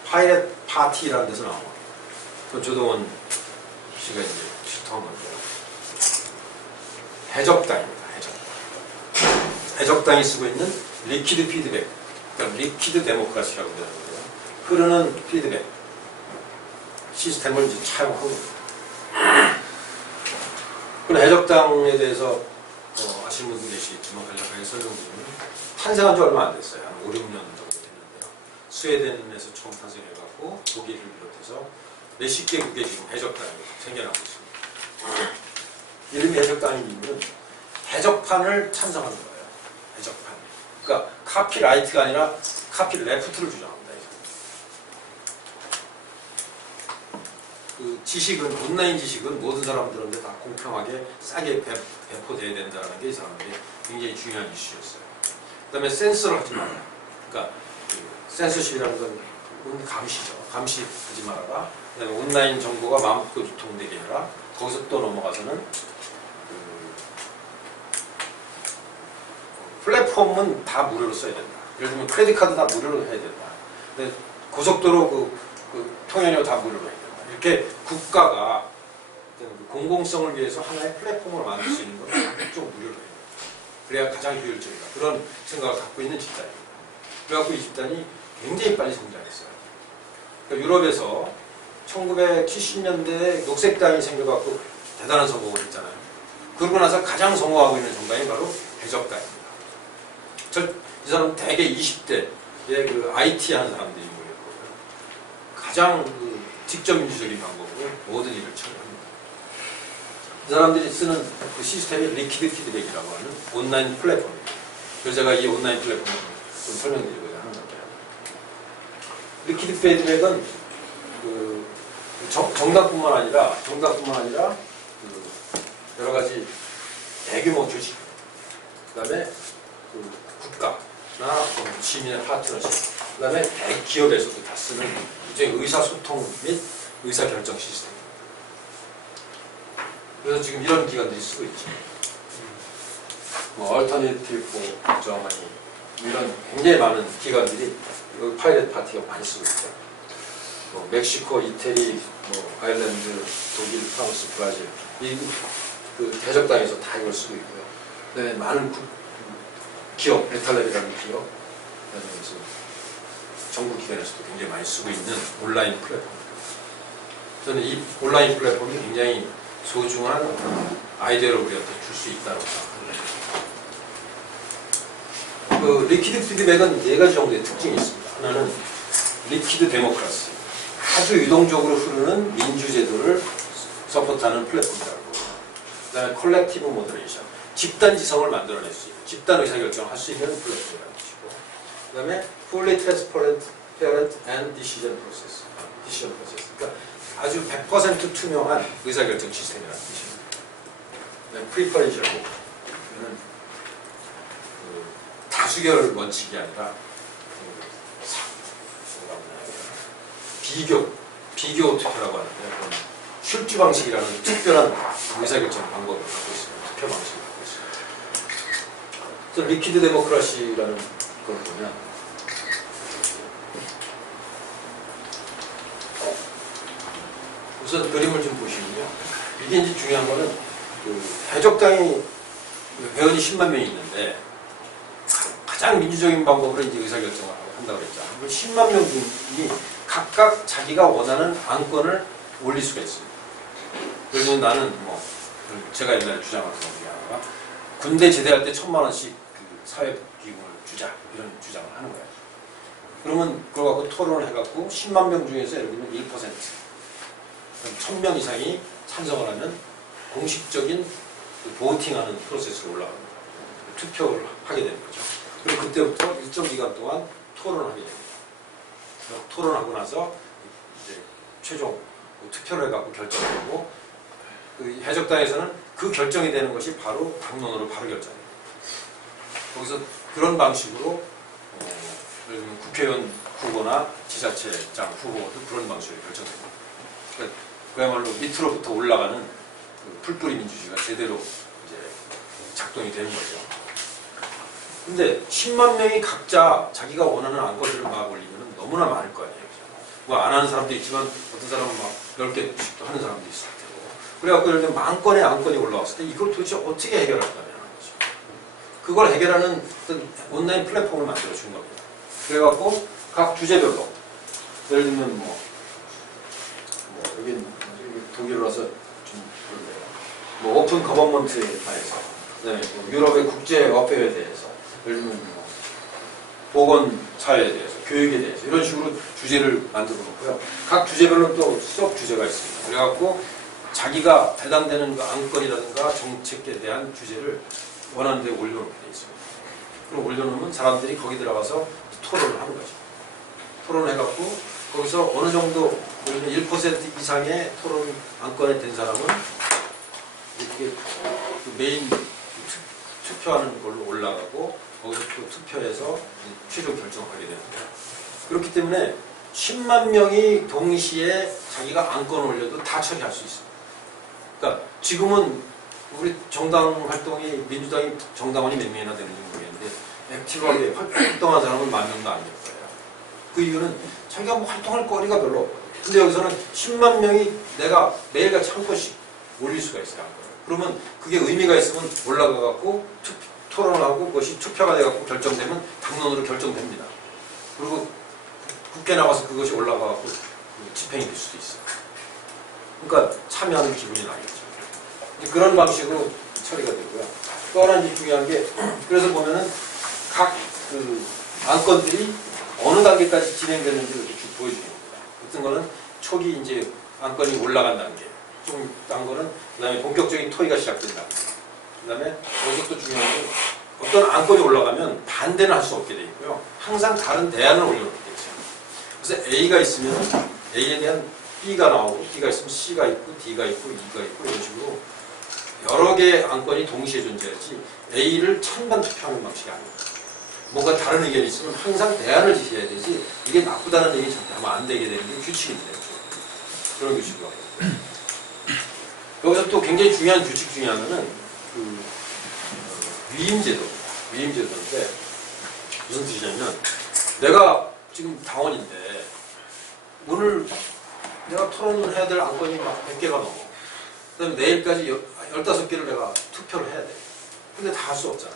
파이렛 파티라는 데서 나온 거예요. 그 조동원 씨가 이제 주통한 건데요. 해적당입니다. 해적당이 쓰고 있는 리퀴드 피드백, 그러니까 리퀴드 데모크라시라고 되는데요. 흐르는 피드백 시스템을 이제 차용하고 있습니다. 그럼 해적당에 대해서 아시는 분도 계시겠지만 간략하게 설명드리면 탄생한 지 얼마 안 됐어요. 한 5, 6년 정도 됐는데요. 스웨덴에서 처음 탄생해갖고 독일을 비롯해서 몇십 개국에 지금 해적당이 생겨나고 있습니다. 이름이 해적당인 이유는 해적판을 찬성하는 거예요. 해적판. 그러니까 카피라이트가 아니라 카피레프트를 주장합니다. 그 지식은, 온라인 지식은 모든 사람들한테 다 공평하게 싸게 배포돼야 된다는 게 이 사람들이 굉장히 중요한 이슈였어요. 그 다음에 센서를 하지 말아요. 그러니까 그 센서십이라는 건 감시죠. 감시하지 말아라. 그 다음에 온라인 정보가 마음껏 유통되게 해라. 거기서 또 넘어가서는 플랫폼은 다 무료로 써야 된다. 예를 들면 크레딧 카드 다 무료로 해야 된다. 근데 고속도로 그 통연료 다 무료로 해야 된다. 이렇게 국가가 공공성을 위해서 하나의 플랫폼을 만들 수 있는 걸 좀 무료로 해야 된다. 그래야 가장 효율적이다. 그런 생각을 갖고 있는 집단입니다. 그래갖고 이 집단이 굉장히 빨리 성장했어요. 그러니까 유럽에서 1970년대에 녹색당이 생겨갖고 대단한 성공을 했잖아요. 그러고 나서 가장 성공하고 있는 정당이 바로 해적당입니다. 이 사람은 대개 20대의 그 IT 하는 사람들이 모였거든요. 가장 그 직접 민주적인 방법으로 모든 일을 처리합니다. 이 사람들이 쓰는 그 시스템이 리퀴드 피드백이라고 하는 온라인 플랫폼입니다. 그래서 제가 이 온라인 플랫폼을 좀 설명드리고자 하는 건데요. 리퀴드 피드백은 정당뿐만 아니라 여러 가지 대규모 조직, 그다음에 국가나 시민의 파트너십, 그다음에 대기업에서도 다 쓰는 일종의 의사소통 및 의사결정 시스템. 그래서 지금 이런 기관들이 쓰고 있죠. 얼터네이티브 포 저머니 이런 굉장히 많은 기관들이 파일럿 파티가 많이 쓰고 있죠. 멕시코, 이태리, 아일랜드, 독일, 프랑스, 브라질 그 대적당에서 다 이걸 쓰고 있고요. 그다음에 많은 기업, 메탈랩이라는 기업, 그래서 정부 기관에서도 굉장히 많이 쓰고 있는 온라인 플랫폼. 저는 이 온라인 플랫폼이 굉장히 소중한 아이디어를 우리한테 줄 수 있다고 생각합니다. 리퀴드 피드백은 4가지 정도의 특징이 있습니다. 하나는 리퀴드 데모크라시, 아주 유동적으로 흐르는 민주제도를 서포트하는 플랫폼이라고. 그 다음에 컬렉티브 모더레이션, 집단 지성을 만들어낼 수 있는, 집단 의사결정을 할 수 있는 플랫폼이라는 것이고, 그 다음에 fully transparent and decision process. 그러니까 아주 100% 투명한 의사결정 시스템이라는 뜻입니다. 프리퍼레이션, 이거는 다수결 원칙이 아니라 비교 투표라고 하는데, 출주 방식이라는 특별한 의사결정 방법을 갖고 있습니다. 투표 방식을 갖고 있습니다. 그래서 리퀴드 데모크라시라는 걸 보면 우선 그림을 좀 보시면요. 이게 이제 중요한 거는 해적당이 회원이 10만 명이 있는데 가장 민주적인 방법으로 이제 의사결정을 한다고 그랬죠. 10만 명이 각각 자기가 원하는 안건을 올릴 수가 있습니다. 예를 들면 나는 제가 옛날에 주장했던 게 아니라 군대 제대할 때 1,000만 원씩 사회기금을 주자 이런 주장을 하는 거예요. 그러면 그걸 갖고 토론을 해갖고 10만 명 중에서 예를 들면 1%, 1,000명 이상이 찬성을 하면 공식적인 보팅하는 프로세스로 올라갑니다. 투표를 하게 되는 거죠. 그리고 그때부터 일정 기간 동안 토론을 하게 됩니다. 토론하고 나서 이제 최종 투표를 해갖고 결정되고, 그 해적당에서는 그 결정이 되는 것이 바로 당론으로 바로 결정됩니다. 거기서 그런 방식으로 예를 들면 국회의원 후보나 지자체장 후보도 그런 방식으로 결정됩니다. 그러니까 그야말로 밑으로부터 올라가는 그 풀뿌리 민주주의가 제대로 이제 작동이 되는 거죠. 근데 10만 명이 각자 자기가 원하는 안건들을 막 올리면 너무나 많을 거 아니에요. 안 하는 사람도 있지만 어떤 사람은 막 10개씩도 하는 사람도 있을 테고. 그래갖고 예를 들면 만 건의 안건이 올라왔을 때 이걸 도대체 어떻게 해결할 거냐는 거죠. 그걸 해결하는 어떤 온라인 플랫폼을 만들어 준 겁니다. 그래갖고 각 주제별로 예를 들면 여기 독일어라서 좀 그런데요. 오픈 거버먼트에 대해서, 그다음에 유럽의 국제화폐에 대해서, 예를 들면 보건사회에 대해서, 교육에 대해서 이런 식으로 주제를 만들어 놓고요. 각 주제별로 또 수업 주제가 있습니다. 그래갖고 자기가 해당되는 그 안건이라든가 정책에 대한 주제를 원하는 데 올려놓게 돼 있습니다. 그럼 올려놓으면 사람들이 거기 들어가서 토론을 하는 거죠. 토론을 해갖고 거기서 어느 정도 1% 이상의 토론 안건에 된 사람은 이렇게 그 메인 투표하는 걸로 올라가고 거기서 또 투표해서 최종 결정하게 되는데요. 그렇기 때문에 10만 명이 동시에 자기가 안건을 올려도 다 처리할 수 있습니다. 그러니까 지금은 우리 정당 활동이, 민주당이 정당원이 몇 명이나 되는지 모르겠는데 액티브하게 활동한 사람은 10,000명도 아닐 거예요. 그 이유는 자기가 활동할 거리가 별로 없거든요. 근데 여기서는 10만 명이 내가 매일같이 한 건씩 올릴 수가 있어요. 그러면 그게 의미가 있으면 올라가갖고 토론을 하고 그것이 투표가 돼갖고 결정되면 당론으로 결정됩니다. 그리고 국회 나가서 그것이 올라가갖고 집행이 될 수도 있어요. 그러니까 참여하는 기분이 나겠죠. 그런 방식으로 처리가 되고요. 또 하나 중요한 게, 그래서 보면은 각 그 안건들이 어느 단계까지 진행됐는지 이렇게 쭉 보여주는 겁니다. 어떤 거는 초기 이제 안건이 올라간 단계, 좀 딴 거는 그 다음에 본격적인 토의가 시작된 단계. 그 다음에 여기서 또 중요한 게 어떤 안건이 올라가면 반대는 할 수 없게 돼 있고요. 항상 다른 대안을 올려놓게 돼 있어요. 그래서 A가 있으면 A에 대한 B가 나오고 B가 있으면 C가 있고 D가 있고 E가 있고 이런 식으로 여러 개의 안건이 동시에 존재하지 A를 찬반 투표하는 방식이 아닙니다. 뭔가 다른 의견이 있으면 항상 대안을 제시해야 되지 이게 나쁘다는 얘기 절대 하면 안 되게 되는 게 규칙인데요. 그런 규칙으로 하고 여기서 또 굉장히 중요한 규칙 중에 하나는 그 위임제도입니다. 위임제도인데 무슨 뜻이냐면 내가 지금 당원인데 오늘 내가 토론을 해야 될 안건이 막 100개가 넘어. 그 다음에 내일까지 15개를 내가 투표를 해야 돼. 근데 다 할 수 없잖아.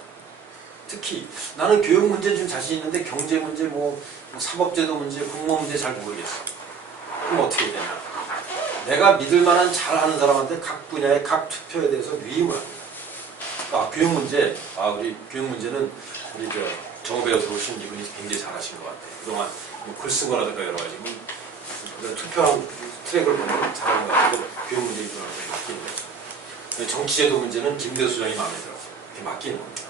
특히 나는 교육 문제는 좀 자신 있는데 경제 문제, 뭐 사법제도 문제, 공무원 문제 잘 모르겠어. 그럼 어떻게 되냐. 내가 믿을 만한 잘하는 사람한테 각 분야의 각 투표에 대해서 위임을 합니다. 교육 문제, 우리 교육 문제는 우리 정읍에 들어오신 이분이 굉장히 잘하신 것 같아요. 그동안 글 쓴 거라든가 여러 가지 투표하고 트랙을 보면 잘하는 것 같아요. 교육 문제 이분한테 맡기는 거죠. 정치제도 문제는 김대수 소장이 마음에 들어서 이렇게 맡기는 겁니다.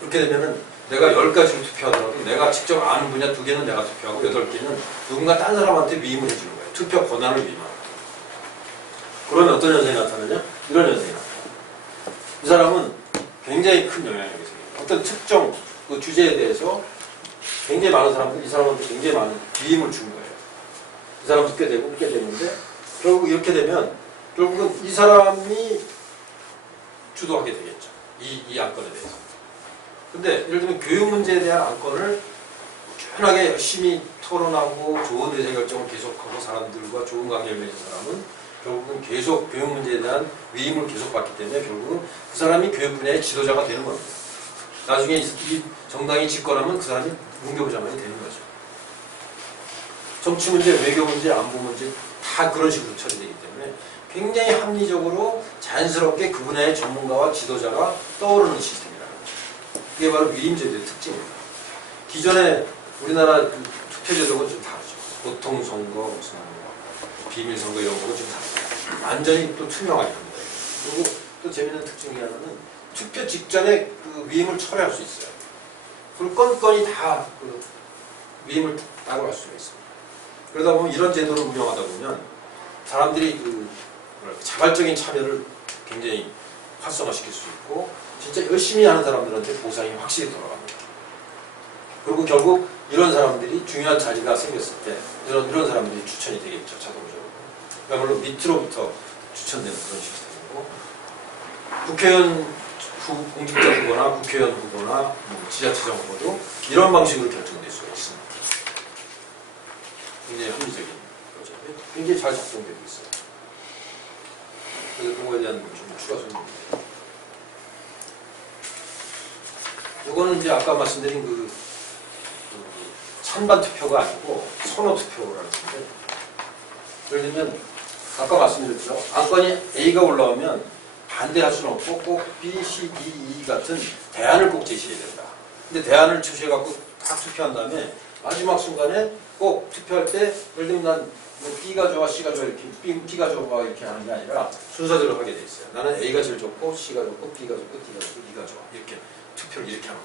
그렇게 되면은 내가 10가지를 투표하더라도 내가 직접 아는 분야 2개는 내가 투표하고 8개는 누군가 딴 사람한테 위임을 해주는 거예요. 투표 권한을 위임하는 거예요. 그러면 어떤 현상이 나타나냐? 이런 현상이 나타나요. 이 사람은 굉장히 큰 영향력이 생겨요. 어떤 특정 그 주제에 대해서 굉장히 많은 사람들이 이 사람한테 굉장히 많은 위임을 준 거예요. 이 사람 듣게 되고 듣게 되는데 결국 이렇게 되면 결국은 이 사람이 주도하게 되겠죠. 이 안건에 대해서. 근데 예를 들면 교육 문제에 대한 안건을 꾸준하게 열심히 토론하고 좋은 의사결정을 계속하고 사람들과 좋은 관계를 맺은 사람은 결국은 계속 교육 문제에 대한 위임을 계속 받기 때문에 결국은 그 사람이 교육 분야의 지도자가 되는 겁니다. 나중에 이 정당이 집권하면 그 사람이 문교부 장관이 되는 거죠. 정치 문제, 외교 문제, 안보 문제 다 그런 식으로 처리되기 때문에 굉장히 합리적으로 자연스럽게 그 분야의 전문가와 지도자가 떠오르는 시스템이라는 거죠. 그게 바로 위임제도의 특징입니다. 기존의 우리나라 그 투표제도는 좀 다르죠. 보통 선거, 무슨 비밀 선거 이런 거는 좀 다르죠. 완전히 또 투명하게 합니다. 그리고 또 재밌는 특징이 하나는 투표 직전에 그 위임을 철회할 수 있어요. 그리고 건건이 다 그 위임을 따라갈 수가 있습니다. 그러다 보면 이런 제도를 운영하다 보면 사람들이 그 자발적인 참여를 굉장히 활성화시킬 수 있고 진짜 열심히 하는 사람들한테 보상이 확실히 돌아갑니다. 그리고 결국 이런 사람들이 중요한 자리가 생겼을 때 이런 사람들이 추천이 되겠죠. 자동적으로. 그야말로 밑으로부터 추천되는 그런 시스템이고 국회의원 공직자 후보나 국회의원 후보나 지자체장 후보도 이런 방식으로 결정될 수가 있습니다. 굉장히 합리적인 거죠. 굉장히 잘 작동되고 있어요. 그래서 그거에 대한 좀 추가 설명입니다. 이거는 이제 아까 말씀드린 그 찬반 투표가 아니고 선호 투표라는 건데 예를 들면 아까 말씀드렸죠. 안건이 A가 올라오면 반대할 수는 없고 꼭 B, C, D, E 같은 대안을 꼭 제시해야 된다. 근데 대안을 제시해갖고 딱 투표한 다음에 마지막 순간에 꼭 투표할 때 예를 들면 난 뭐 B가 좋아, C가 좋아 이렇게 B가 좋아 이렇게 하는 게 아니라 순서대로 하게 돼 있어요. 나는 A가 제일 좋고 C가 좋고 B가 좋고 D가 좋고 E가 좋아 이렇게 투표를 이렇게 하는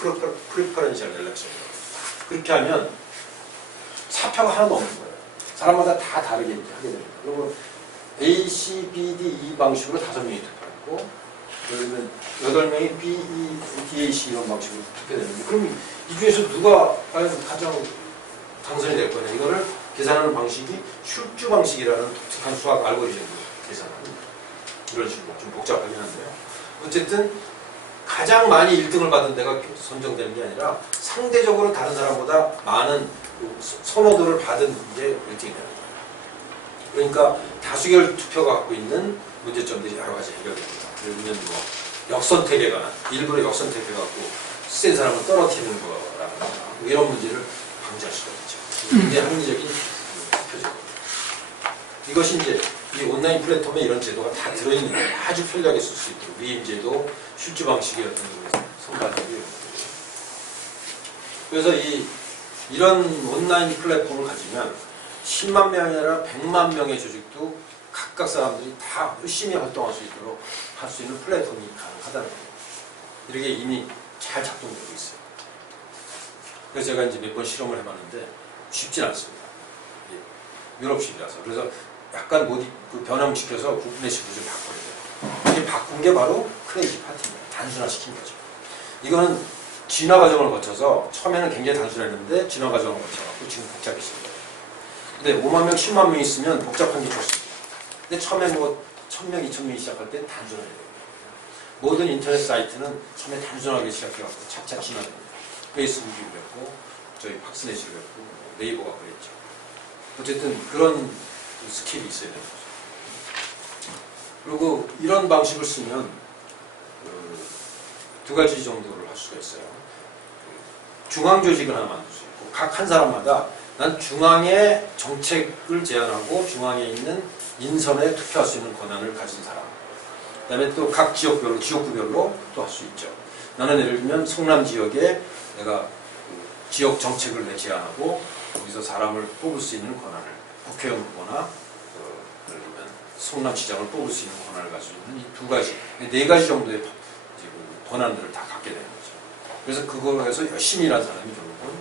거예요. 프리퍼런셜 엘렉션이라고. 그렇게 하면 사표가 하나도 없는 거예요. 사람마다 다 다르게 이렇게 하게 됩니다. 그리고 A, C, B, D, E 방식으로 5명이 투표했고 예를 들면 8명이 B, E, D, A, C 이런 방식으로 투표되는데 그럼 이 중에서 누가 과연 가장 당선이 될 거냐 이거를 계산하는 방식이 슐주 방식이라는 독특한 수학 알고리즘으로 계산하는 이런 식으로 좀 복잡하긴 한데요. 어쨌든 가장 많이 1등을 받은 데가 선정되는 게 아니라 상대적으로 다른 사람보다 많은 선호도를 받은 게 1등이 되는 거예요. 그러니까 다수결 투표가 갖고 있는 문제점들이 여러 가지 해결됩니다. 예를 들면 뭐 역선택에 관한 일부러 역선택해갖고 센 사람을 떨어뜨리는 거라든가 뭐 이런 문제를 방지할 수가 있죠. 굉장히 합리적인 투표제도입니다. 이것이 이제 이 온라인 플랫폼에 이런 제도가 다 들어있는 거예요. 아주 편리하게 쓸 수 있도록 위임제도, 슐주 방식의 어떤 선발적이 그래서 이런 온라인 플랫폼을 가지면 10만 명이 아니라 100만 명의 조직도 각각 사람들이 다 열심히 활동할 수 있도록 할 수 있는 플랫폼이 가능하다는 겁니다. 이렇게 이미 잘 작동되고 있어요. 그래서 제가 이제 몇 번 실험을 해봤는데 쉽진 않습니다. 유럽식이라서. 그래서 약간 변형시켜서 구분의 식으로 좀 바꿔야 돼요. 이게 바꾼 게 바로 크레이지 파티입니다. 단순화시킨 거죠. 이거는 진화 과정을 거쳐서 처음에는 굉장히 단순했는데 진화 과정을 거쳐갖고 지금 복잡해진 거예요. 근데 5만 명, 10만 명 있으면 복잡한 게 좋습니다. 근데 처음에 1000명, 2000명이 시작할 때 단순해야 돼요. 모든 인터넷 사이트는 처음에 단순하게 시작해갖고 차차 진화됩니다. 페이스북이 그랬고, 저희 팍스넷이 그랬고, 네이버가 그랬죠. 어쨌든 그런 스킬이 있어야 되는 거죠. 그리고 이런 방식을 쓰면 두 가지 정도를 할 수가 있어요. 중앙 조직을 하나 만들 수 있고, 각 한 사람마다 난 중앙의 정책을 제안하고 중앙에 있는 인선에 투표할 수 있는 권한을 가진 사람. 그 다음에 또 각 지역별로, 지역구별로 또 할 수 있죠. 나는 예를 들면 성남 지역에 내가 지역 정책을 제안하고 거기서 사람을 뽑을 수 있는 권한을, 국회의원 후보나 예를 들면 성남시장을 뽑을 수 있는 권한을 가지고 있는 이 두 가지, 네 가지 정도의 권한들을 다 갖게 되는 거죠. 그래서 그걸 해서 열심히 일한 사람이 결국은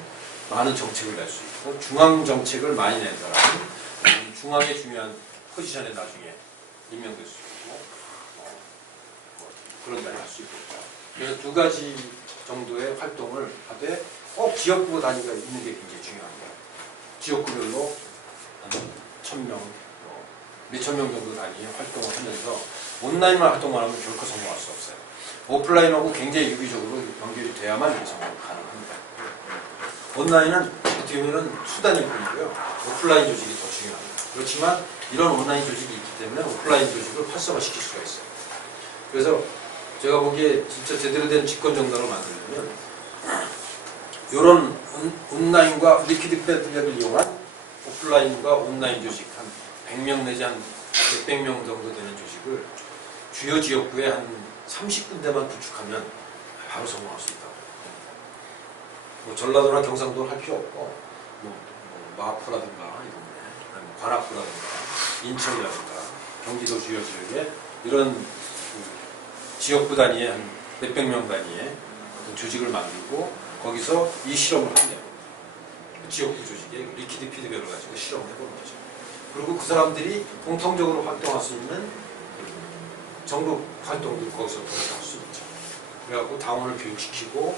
많은 정책을 낼 수 있고, 중앙 정책을 많이 낸 사람은 중앙의 중요한 포지션에 나중에 임명될 수 있고, 그런 걸 할 수 있고. 그래서 두 가지 정도의 활동을 하되 꼭 지역구 단위가 있는 게 굉장히 중요한 거예요. 지역구별로 한 1000명, 몇천 명 정도 단위의 활동을 하면서 온라인만 활동만 하면 결코 성공할 수 없어요. 오프라인하고 굉장히 유기적으로 연결이 돼야만 성공이 가능합니다. 온라인은 어떻게 보면 수단일 뿐이고요. 오프라인 조직이 더 중요합니다. 그렇지만 이런 온라인 조직이 있기 때문에 오프라인 조직을 활성화시킬 수가 있어요. 그래서 제가 보기에 진짜 제대로 된 집권정당을 만들려면 이런 온라인과 리퀴드 피드백을 이용한 오프라인과 온라인 조직 한 100명 내지 한 몇백 명 정도 되는 조직을 주요 지역구에 한 30군데만 구축하면 바로 성공할 수 있다고. 뭐 전라도나 경상도를 할 필요 없고 마포라든가 이런 관악구라든가 인천이라든가 경기도 주요 지역에 이런 지역구 단위의 한 몇백 명 단위의 어떤 조직을 만들고 거기서 이 실험을 하네요. 지역구 조직의 리퀴드 피드백을 가지고 실험을 해보는 거죠. 그리고 그 사람들이 공통적으로 활동할 수 있는 정부 활동도 거기서 동시에 할 수 있죠. 그래갖고 당원을 교육시키고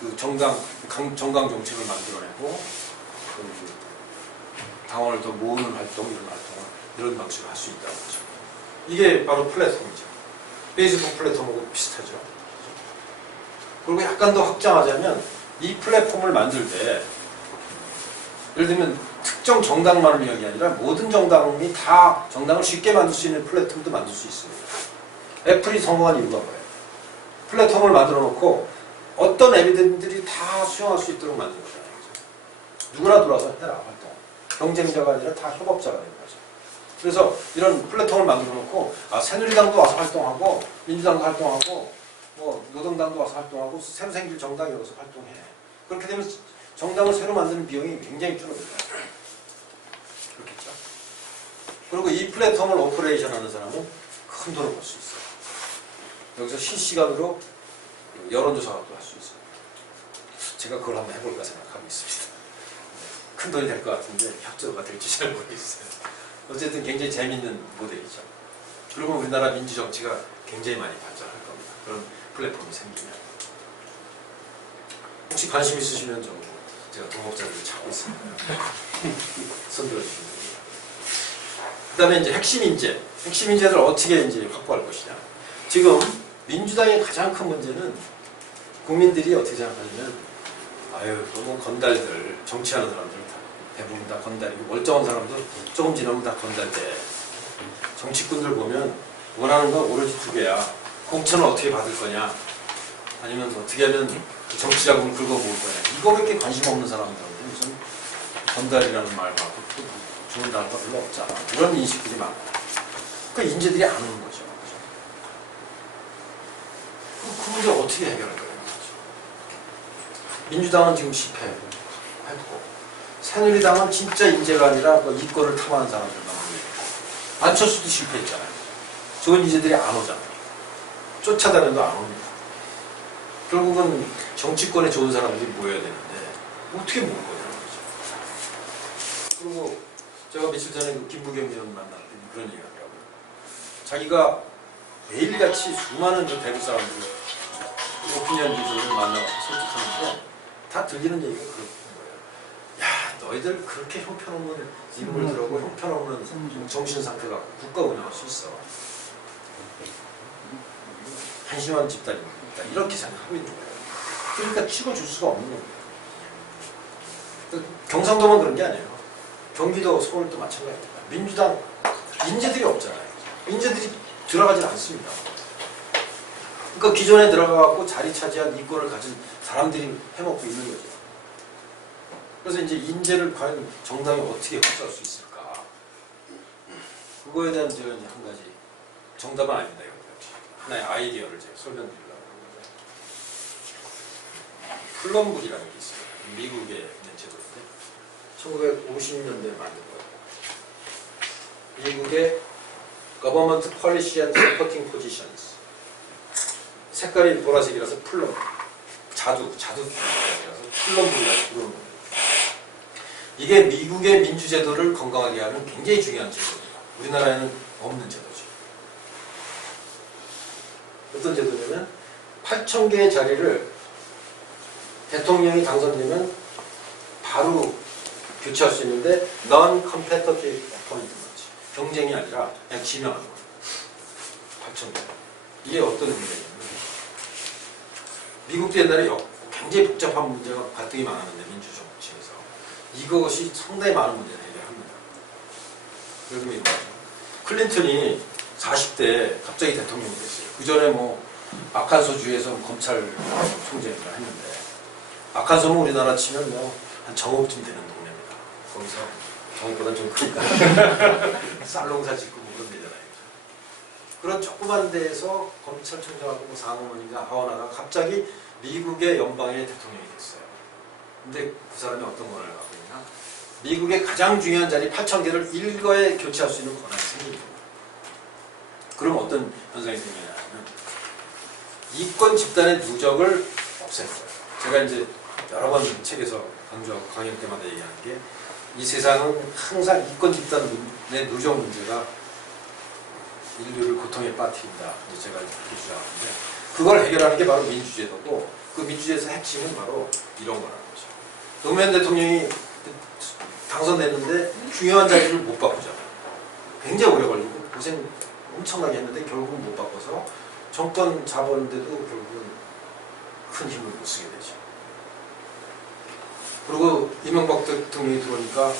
그 정강 정책을 만들어내고 당원을 더 모으는 활동, 이런 활동을 이런 방식으로 할 수 있다는 거죠. 이게 바로 플랫폼이죠. 페이스북 플랫폼하고 비슷하죠. 그리고 약간 더 확장하자면 이 플랫폼을 만들 때 예를 들면 특정 정당만을 위한 게 아니라 모든 정당이 다 정당을 쉽게 만들 수 있는 플랫폼도 만들 수 있습니다. 애플이 성공한 이유가 뭐예요? 플랫폼을 만들어 놓고 어떤 에비던들이 다 수용할 수 있도록 만든 거잖아요. 누구나 들어와서 해라, 활동. 경쟁자가 아니라 다 협업자가 되는 거죠. 그래서 이런 플랫폼을 만들어 놓고 새누리당도 와서 활동하고 민주당도 활동하고 뭐 노동당도 와서 활동하고 새로 생길 정당이 와서 활동해. 그렇게 되면 정당을 새로 만드는 비용이 굉장히 줄어들어요. 그렇겠죠. 그리고 이 플랫폼을 오퍼레이션하는 사람은 큰 돈을 벌 수 있어요. 여기서 실시간으로 여론조사도 할 수 있어요. 제가 그걸 한번 해볼까 생각하고 있습니다. 큰 돈이 될 것 같은데 협조가 될지 잘 모르겠어요. 어쨌든 굉장히 재밌는 모델이죠. 그리고 우리나라 민주정치가 굉장히 많이 발전할 겁니다. 그런 플랫폼이 생기면. 혹시 관심 있으시면 제가 동업자들을 찾고 있습니다. 손들어주시면 됩니다. 그 다음에 이제 핵심 인재들 어떻게 이제 확보할 것이냐. 지금 민주당의 가장 큰 문제는 국민들이 어떻게 생각하냐면, 너무 건달들, 정치하는 사람들 대부분 다 건달이고, 멀쩡한 사람들 조금 지나면 다 건달돼. 정치꾼들 보면 원하는 건 오로지 두 개야. 공천을 어떻게 받을 거냐, 아니면 어떻게 하면 정치 자금을 긁어모을 거냐. 이거밖에 관심 없는 사람들한테 무슨 건달이라는 말 갖고 또 좋은 단어가 별로 없잖아. 이런 인식들이 많아. 그러니까 인재들이 안 오는 거죠. 그 문제를 어떻게 해결할 거예요? 민주당은 지금 실패했고, 새누리당은 진짜 인재가 아니라 이권을 탐하는 사람들만 모여있고, 안철수도 실패했잖아요. 좋은 인재들이 안 오잖아요. 쫓아다녀도 안 옵니다. 결국은 정치권에 좋은 사람들이 모여야 되는데 어떻게 모을 거냐는 거죠. 그리고 제가 며칠 전에 그 김부겸 의원 만났더니 그런 얘기를 하더라고요. 자기가 매일같이 수많은 그 대구 사람들 오피니언 리더를 만나서 설득하는데 다 들리는 얘기가 그런 거예요. 야, 너희들 그렇게 형편없는 인물들하고 형편없는 정신 상태가 국가 운영할 수 있어. 한심한 집단입니다. 이렇게 생각하고 있는 거예요. 그러니까 찍어줄 수가 없는 거예요. 경상도만 그런 게 아니에요. 경기도, 서울도 마찬가지입니다. 민주당 인재들이 없잖아요. 인재들이 들어가질 않습니다. 그러니까 기존에 들어가고 자리 차지한 이권을 가진 사람들이 해먹고 있는 거죠. 그래서 이제 인재를 과연 정당이 어떻게 확보할 수 있을까? 그거에 대한 제가 이제 한 가지 정답은 아닙니다. 하나의 아이디어를 제가 설명드리려고 하는데, 플럼블이라는 게 있어요. 미국의 제도인데 1950년대에 만든 거예요. 미국의 Government Policy and Supporting Positions. 색깔이 보라색이라서 플럼, 자두색이라서 플럼블이라고 부르는 거예요. 이게 미국의 민주제도를 건강하게 하는 굉장히 중요한 제도입니다. 우리나라에는 없는 제도죠. 어떤 제도냐면 8,000개의 자리를 대통령이 당선되면 바로 교체할 수 있는데 non-competitive appointment, 경쟁이 아니라 그냥 지명하는 거예요. 8,000개. 이게 어떤 문제냐면 미국도 옛날에 굉장히 복잡한 문제가 갈등이 많았는데 민주정치에서 이것이 상당히 많은 문제를 해결합니다. 예를 들면 클린턴이 40대에 갑자기 대통령이 됐어요. 그 전에 뭐 아칸소 주에서 검찰총장을 했는데, 아칸소는 우리나라 치면 뭐 한 정읍쯤 되는 동네입니다. 거기서 정읍보다 좀 크니까 쌀농사 짓고 뭐 그런 데잖아요. 그런 조그만 데에서 검찰총장하고 뭐 상원인가 하원하다가 갑자기 미국의 연방의 대통령이 됐어요. 근데 그 사람이 어떤 권한을 갖고 있냐? 미국의 가장 중요한 자리 8,000개를 일거에 교체할 수 있는 권한이 생깁니다. 그럼 어떤 현상이 생기냐면 이권 집단의 누적을 없앨 거예요. 제가 이제 여러 번 책에서 강조하고 강연 때마다 얘기하는 게, 이 세상은 항상 이권 집단의 누적 문제가 인류를 고통에 빠뜨린다. 제가 그렇게 주장하는데, 그걸 해결하는 게 바로 민주제도고, 그 민주제도에서 핵심은 바로 이런 거라는 거죠. 노무현 대통령이 당선됐는데 중요한 자리를 못 바꾸잖아요. 굉장히 오래 걸리고 고생 엄청나게 했는데 결국은 못 바꿔서 정권 잡았는데도 결국은 큰 힘을 못 쓰게 되죠. 그리고 이명박 대통령이 들어오니까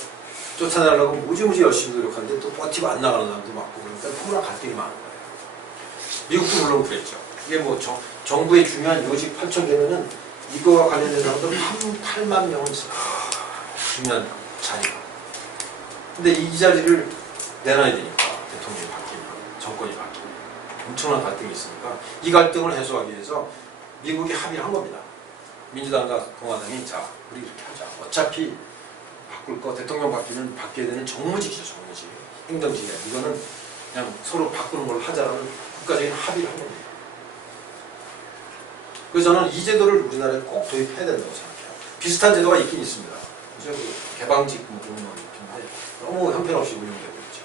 쫓아내려고 무지무지 열심히 노력하는데 또 버티고 안 나가는 사람도 많고, 그러니까 너무나 갈등이 많은 거예요. 미국도 물론 그랬죠. 이게 뭐 정부의 중요한 요직 8,000개면은 이거와 관련된 사람들 8만 명은 중요한 자리가. 근데 이 자리를 내놔야 되니까 대통령이 바뀌면, 정권이 바뀌면 엄청난 갈등이 있으니까 이 갈등을 해소하기 위해서 미국이 합의를 한 겁니다. 민주당과 공화당이 자, 우리 이렇게 하자. 어차피 바꿀 거, 대통령 바뀌면 바뀌어야 되는 정무직이죠, 정무직. 행정직이야. 이거는 그냥 서로 바꾸는 걸로 하자라는 국가적인 합의를 한 겁니다. 그래서 저는 이 제도를 우리나라에 꼭 도입해야 된다고 생각해요. 비슷한 제도가 있긴 있습니다. 그 개방직 공무원 같은데 너무 형편없이 운영되고 있죠.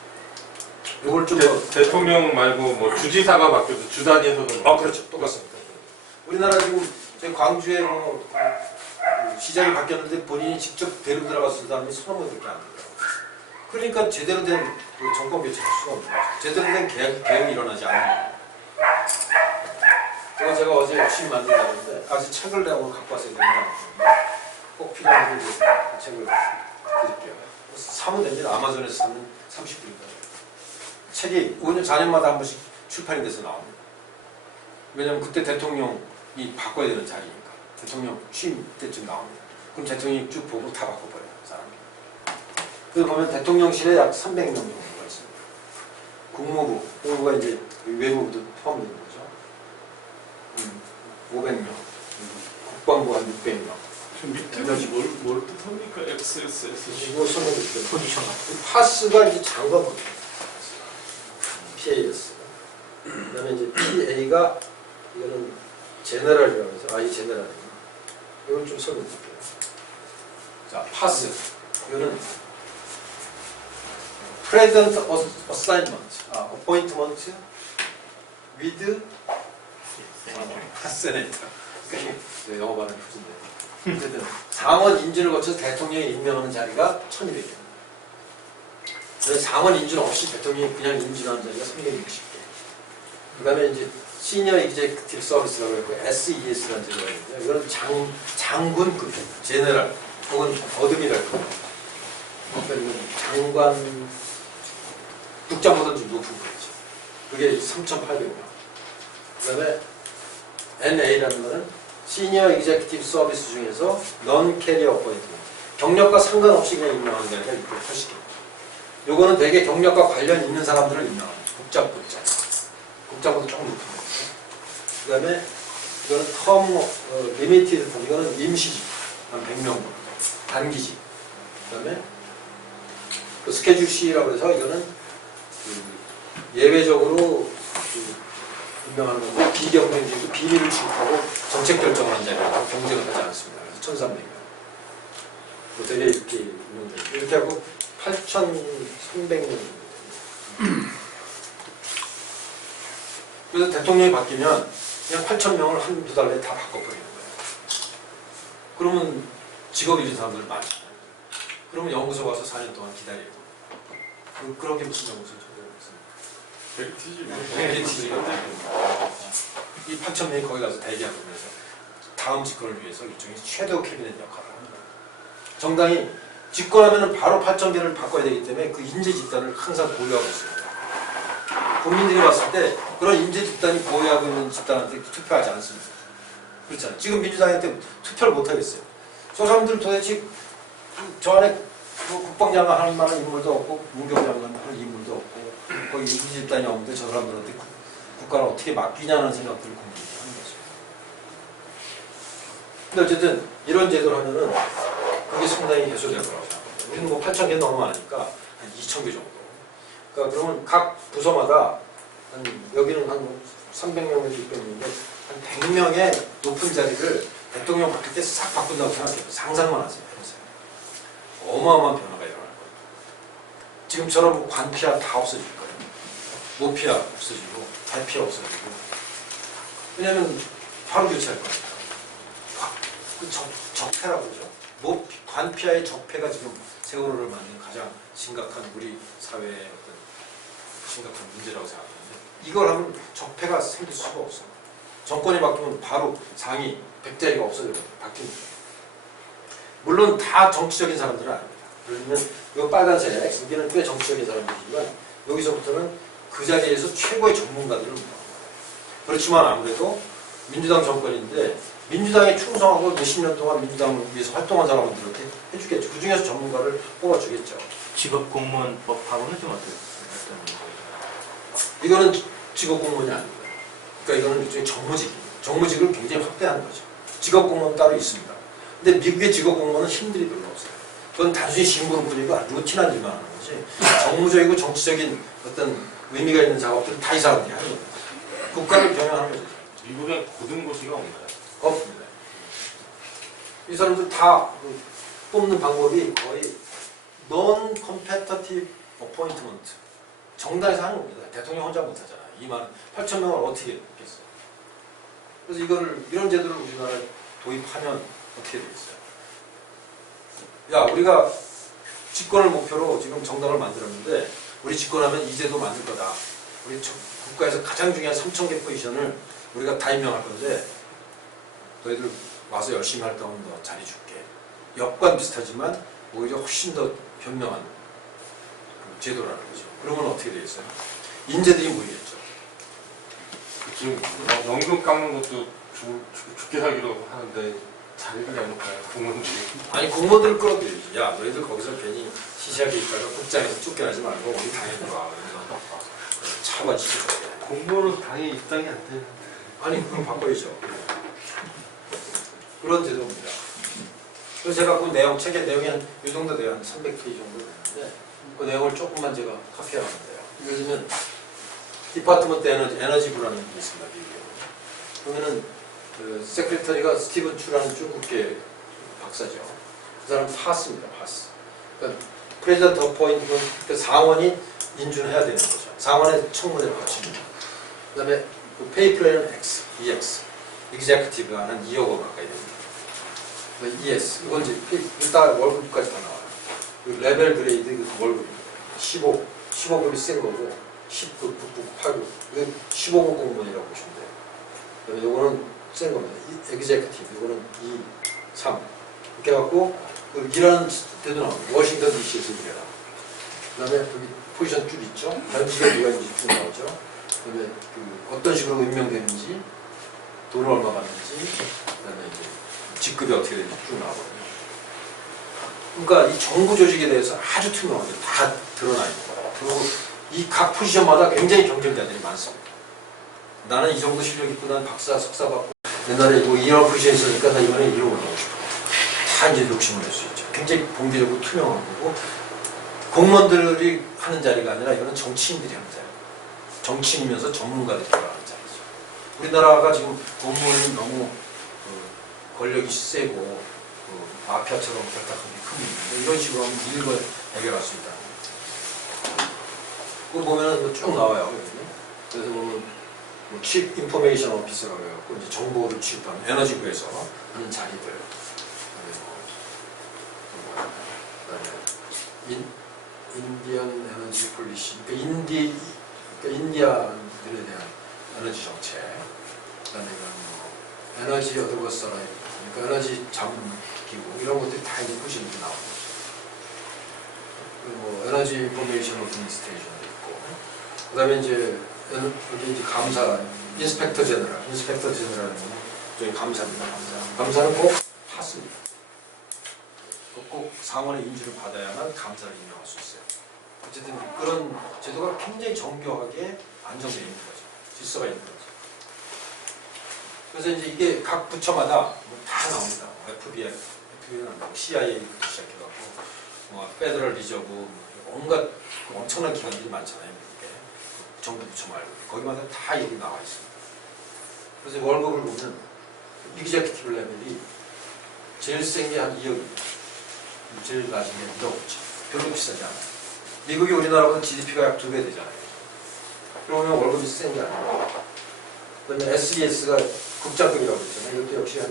이걸 좀 대통령 말고 뭐 주지사가 바뀌어도 주단위에서는 그렇죠. 똑같습니다. 우리나라 지금 저희 광주에 뭐 시장이 바뀌었는데 본인이 직접 데리고 들어갔을 사람이 1,000명밖에 안 되더라고요. 그러니까 제대로 된 정권 교체를 할 수가 없는 거죠. 제대로 된 개혁이 일어나지 않는 거예요. 제가 어제 열심히 만든다는데 아직 책을 내가 오늘 갖고 왔어야 된다. 꼭 필요한 그 책을 드릴게요. 사면 됩니다. 아마존에서 사면 30불입니다. 책이 5년, 4년마다 한 번씩 출판이 돼서 나옵니다. 왜냐하면 그때 대통령이 바꿔야 되는 자리니까. 대통령 취임 때쯤 나옵니다. 그럼 대통령이 쭉 보고 다 바꿔버려요, 사람이. 그래서 보면 대통령실에 약 300명 정도가 있습니다. 국무부가 이제 외무부도 포함되는 거죠. 500명. 국방부 한 600명. 지금 밑에 뭘 뜻합니까? XSS. 이거 설명드릴게요. 포지션. 파스가 이제 장관거든요. PAS. 그 다음에 이제 PA가 이거는 제너럴이라고 해서 이 제너럴 이걸 좀 설명드릴게요. 자, 파스 이거는 present assignment, appointment with senator. 그러니까 영어 발음이 푸진데. 어쨌든 상원 인준을 거쳐서 대통령이 임명하는 자리가 1200개. 상원 인준 없이 대통령이 그냥 인준하는 자리가 360개. 그 다음에 이제 시니어 이그제큐티브 서비스라고 했고 SES라는 제도가 있는데 이건 장군급, 제너럴 혹은 어드미럴. 그러니까 이건 장관 국장보다 좀 높은 거죠. 그게 3,800명. 그 다음에 NA라는 거는 시니어 이그제큐티브 서비스 중에서 넌 캐리어 어포인트먼트. 경력과 상관없이 그냥 임명하는 게 아니라 680개. 요거는 되게 경력과 관련 있는 사람들을 임명합니다. 국장보다 조금 높은 거죠. 그 다음에 이거는 텀 리미티드 텀, 이거는 임시직 한 100명 정도, 단기직. 그 다음에 그 스케줄 C라고 해서 이거는 예외적으로 임명하는 건데 비경쟁직도 비밀을 취급하고 정책 결정을 한 자리라서 경쟁을 하지 않습니다. 그래서 1,300명. 되게 이렇게 하고 8,300명. 그래서 대통령이 바뀌면 그냥 8,000명을 한두 달 내에 다 바꿔버리는 거예요. 그러면 직업 잃은 사람들 많잖아요. 그러면 연구소 가서 4년 동안 기다리고. 그런 게 무슨 연구소죠? 헬리티즈가 이 8,000명이 거기 가서 대기하고 그래서 다음 집권을 위해서 일종의 섀도우 캐비넷 역할을 합니다. 정당이 집권하면 바로 8,000개를 바꿔야 되기 때문에 그 인재 집단을 항상 보유하고 있습니다. 국민들이 봤을 때 그런 인재 집단이 보유하고 있는 집단한테 투표하지 않습니다. 그렇잖아요. 지금 민주당한테 투표를 못 하겠어요. 저 사람들 도대체 저 안에 국방장관 할 만한 인물도 없고 문경장관 할 인물도 없고 거기 인재 집단이 없는데 저 사람들한테 국가를 어떻게 맡기냐는 생각들을 국민들이 하는 거죠. 근데 어쨌든 이런 제도를 하면은 그게 상당히 해소될 거라고 생각합니다. 우리는 뭐 8,000개 너무 많으니까 한 2,000개 정도. 그러니까 그러면 각 부서마다 여기는 한 300명에서 600명인데 한 100명의 높은 자리를 대통령 바뀔 때 싹 바꾼다고 생각해요. 상상만 하세요. 어마어마한 변화가 일어날 거예요. 지금처럼 관피아 다 없어질 거예요. 모피아 없어지고 대피아 없어지고. 왜냐하면 바로 교체할 거니까. 그 적폐라고 그러죠. 관피아의 적폐가 지금 세월호를 만든 가장 심각한 우리 사회의 어떤 심각한 문제라고 생각하는데 이걸 하면 적폐가 생길 수가 없어. 정권이 바뀌면 바로 상위 100자리가 없어져요. 바뀝니다. 물론 다 정치적인 사람들은 아닙니다. 그러면 이 빨간색, 여기는 꽤 정치적인 사람들이지만 여기서부터는 그 자리에서 최고의 전문가들을 모아요. 그렇지만 아무래도 민주당 정권인데 민주당에 충성하고 몇십 년 동안 민주당을 위해서 활동한 사람들 이렇게 해주겠죠. 그 중에서 전문가를 뽑아주겠죠. 직업공무원법하고는 좀 어떤 이거는 직업공무원이 아닙니다. 그러니까 이거는 일종의 정무직입니다. 정무직을 굉장히 확대하는 거죠. 직업공무원 따로 있습니다. 근데 미국의 직업공무원은 힘들이 별로 없어요. 그건 단순히 심부름뿐이고 루틴한 일만 하는 거지. 정무적이고 정치적인 어떤 의미가 있는 작업들은 다 이 사람들이 하는 거예요. 국가를 경영하는 거죠. 미국에 고등고시가 없나요? 없습니다. 이 사람들 다 뽑는 방법이 거의 non-competitive appointment. 정당에서 하는 겁니다. 대통령 혼자 못하잖아요. 28,000명을 어떻게 했겠어요. 그래서 이런 제도를 우리나라에 도입하면 어떻게 되겠어요? 야, 우리가 집권을 목표로 지금 정당을 만들었는데 우리 집권하면 이 제도 만들 거다. 우리 국가에서 가장 중요한 3,000개 포지션을 우리가 다 임명할 건데 너희들 와서 열심히 활동하면 너 자리 줄게. 역관 비슷하지만 오히려 훨씬 더 현명한 제도라는 거죠. 그러면 어떻게 되겠어요? 인재들이 모이겠죠. 지금 연금 깎는 것도 죽게 살기로 하는데 자리를 내놓을까요? 공무원들이. 아니 공무원들을 끌어들이지. 야, 너희들 거기서 괜히 시시하게 있다가 국장에서 쫓겨나지 말고 우리 당에 들어와. 차관시켜줘야 돼. 공무원은 당에 입당이 안 되는데. 아니 그럼 바꿔야죠. 그런 제도입니다. 그래서 제가 그 내용, 책의 내용이 한 이 정도 돼요. 한 300페이지 정도 되는데 그 내용을 조금만 제가 카피해놨는데요. 예를 들면 디파트먼트 에너지부라는 게 있습니다. 미국에. 그러면은 세크레터리가 스티븐 추라는 중국계 박사죠. 그 사람 파스입니다. 파스. 그러니까 프레지던트 어포인트먼트 그 상원이 인준해야 되는 거죠. 상원의 청문회를 거칩니다. 그 다음에 그 페이 플랜은 X, EX. executive가 한 2억 원 가까이 됩니다. ES. 이건 이제 일단 월급까지 다 나와요. 그 레벨 그레이드 그 월급입니다. 15급이 센 거고, 10급, 9급, 8급. 이거 15급 공무원이라고 보시면 돼요. 그다음에 요거는 센 겁니다. executive. 요거는 2, 3. 이렇게 해갖고, 그 일하는 데도 나옵니다. 워싱턴 DC에서 일해라. 그 다음에 여기 포지션 줄 있죠? 단지가 누가 있는지 쭉 나오죠? 그 다음에 그 어떤 식으로 임명되는지, 돈을 얼마 받는지, 그 다음에 이제 직급이 어떻게 되는지 쭉 나오거든요. 그러니까 이 정부 조직에 대해서 아주 투명하게 다 드러나 있는 거예요. 그리고 이 각 포지션마다 굉장히 경쟁자들이 많습니다. 나는 이 정도 실력 있고 난 박사, 석사 받고 옛날에 뭐 이런 포지션에 있으니까 나 이번에 이러고 올라오고 싶어. 다 이제 욕심을 낼 수 있죠. 굉장히 공개적으로 투명한 거고 공무원들이 하는 자리가 아니라 이거는 정치인들이 하는 자리예요. 정치인이면서 전문가들이 들어가는 자리죠. 우리나라가 지금 공무원이 너무 권력이 세고 마피아처럼 결탁한 게 큽니다. 이런 식으로 하면 일을 해결할 수 있다. 그거 보면 쭉 나와요. 그래서 보면 칩 인포메이션 오피서라고 해갖고 이제 정보를 취급하는 에너지부에서 하는 자리들. 인디언 에너지 폴리시, 그러니까 인디아들에 대한 에너지 정책, 그다음에 에너지 어드버서라이, 그러니까 에너지 자문기구 이런 것들이 다 이제 포지션이 나오는 거죠. 그리고 뭐 에너지 인포메이션 어드미니스트레이션도 있고, 그다음에 이제 여기 이제 감사, 인스펙터 제너럴은 저희 감사입니다. 감사는 꼭 파습니다. 꼭 상원의 인지를 받아야만 감사를 임명할 수 있어요. 어쨌든 그런 제도가 굉장히 정교하게 안정되어 있는 거죠. 질서가 있는 거죠. 그래서 이제 이게 각 부처마다 다 나옵니다. FBI는 CIA부터 시작해갖고 뭐 페더럴 리저브 온갖 엄청난 기관들이 많잖아요. 이게 정부 부처 말고 거기마다 다 여기 나와 있습니다. 그래서 월급을 보면 이그제큐티브 레벨이 제일 센 게 한 2억입니다. 제일 낮은 게 1억 5천. 별로 비싸지 않아요. 미국이 우리나라보다 GDP가 약 2배 되잖아요. 그러면 월급이 센 게 아니에요. 그다음에 SES가 국장급이라고 했잖아요. 이것도 역시 한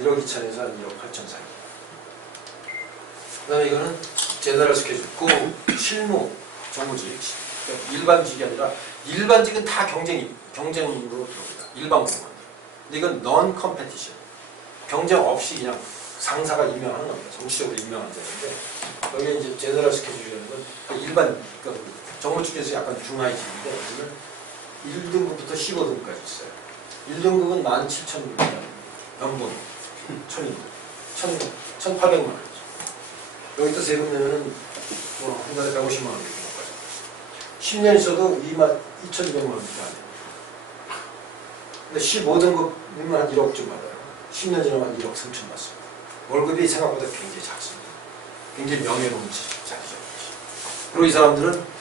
1억 2천에서 한 1억 8천 사이. 그다음에 이거는 제너럴 스케줄, 실무, 정부직, 그러니까 일반직이 아니라 일반직은 다 경쟁으로 들어옵니다. 일반 공무원들. 근데 이건 non competition, 경쟁 없이 그냥 상사가 임명하는 겁니다. 정치적으로 임명하는 데인데 여기 이제 제너럴 스케줄이라는 건 일반, 그러니까 정부 측에서 약간 중하위직인데 여기는 1등급부터 15등급까지 있어요. 1등급은 17,000원 연봉 1,800만 원이죠. 여기다 세금 내면은 한 달에 150만 원 정도까지. 10년 있어도 2,200만 원밖에 안 돼요. 근데 15등급이면 한 1억쯤 받아요. 10년 지나면 한 1억 3천 받습니다. 월급이 생각보다 굉장히 작습니다. 굉장히 명예로운 자리죠. 그리고 이 사람들은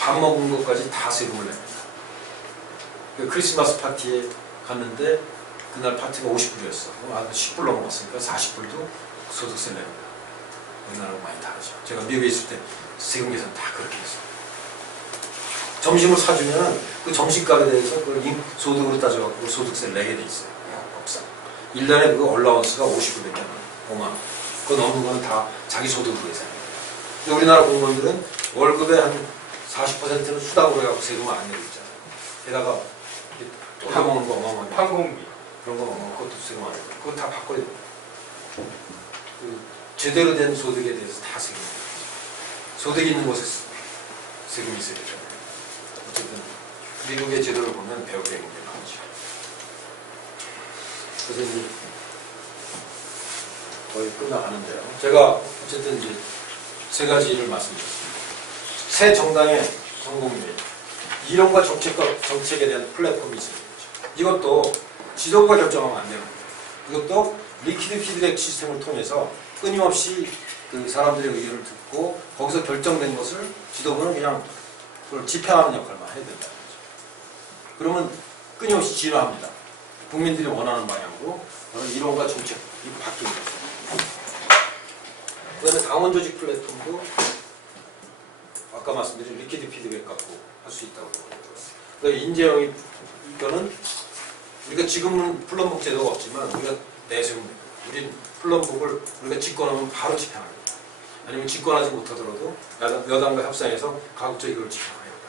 밥 먹은 것까지 다 세금을 냅니다. 그 크리스마스 파티에 갔는데 그날 파티가 50불이었어. 그럼 10불 넘어갔으니까 40불도 소득세 냅니다. 우리나라하고 많이 다르죠. 제가 미국에 있을 때 세금 계산 다 그렇게 했어요. 점심을 사주면 그 점심값에 대해서 그 소득으로 따져갖고 소득세를 내게 돼 있어요. 법상. 1년에 그 얼라운스가 50불밖에 안 나요. 5만 원. 그거 넘는 거는 다 자기 소득으로 계산해요. 근데 우리나라 공무원들은 월급의 한 40%는 수당으로 해갖고 세금을 안 내고 있잖아요. 게다가 팔아먹는 거 어마어마하게 항공비 그런 거 그것도 세금 안 내고 그거 다 바꿔야 돼요. 그 제대로 된 소득에 대해서 다 세금이 돼요. 소득이 있는 곳에 세금이 있어야 되잖아요. 어쨌든 미국의 제도를 보면 배울 게 굉장히 많죠. 그래서 이제 거의 끝나가는데요. 제가 어쨌든 이제 세 가지를 말씀드렸습니다. 새 정당의 성공률, 이론과 정책에 대한 플랫폼이 있습니다. 이것도 지도부가 결정하면 안 되는 거예요. 이것도 리퀴드 피드백 시스템을 통해서 끊임없이 그 사람들의 의견을 듣고 거기서 결정된 것을 지도부는 그냥 그걸 집행하는 역할만 해야 된다는 거죠. 그러면 끊임없이 진화합니다. 국민들이 원하는 방향으로 이론과 정책이 바뀌는 거죠. 그 다음에 당원 조직 플랫폼도 아까 말씀드린 리퀴드 피드백 갖고 할 수 있다고 보거든요. 그러니까 인재영이 이거는 우리가 지금은 플럼북 제도가 없지만 우리가 내세웁니다. 우린 플럼북을 우리가 집권하면 바로 집행합니다. 아니면 집권하지 못하더라도 여당과 협상해서 가급적 이걸 집행하겠다.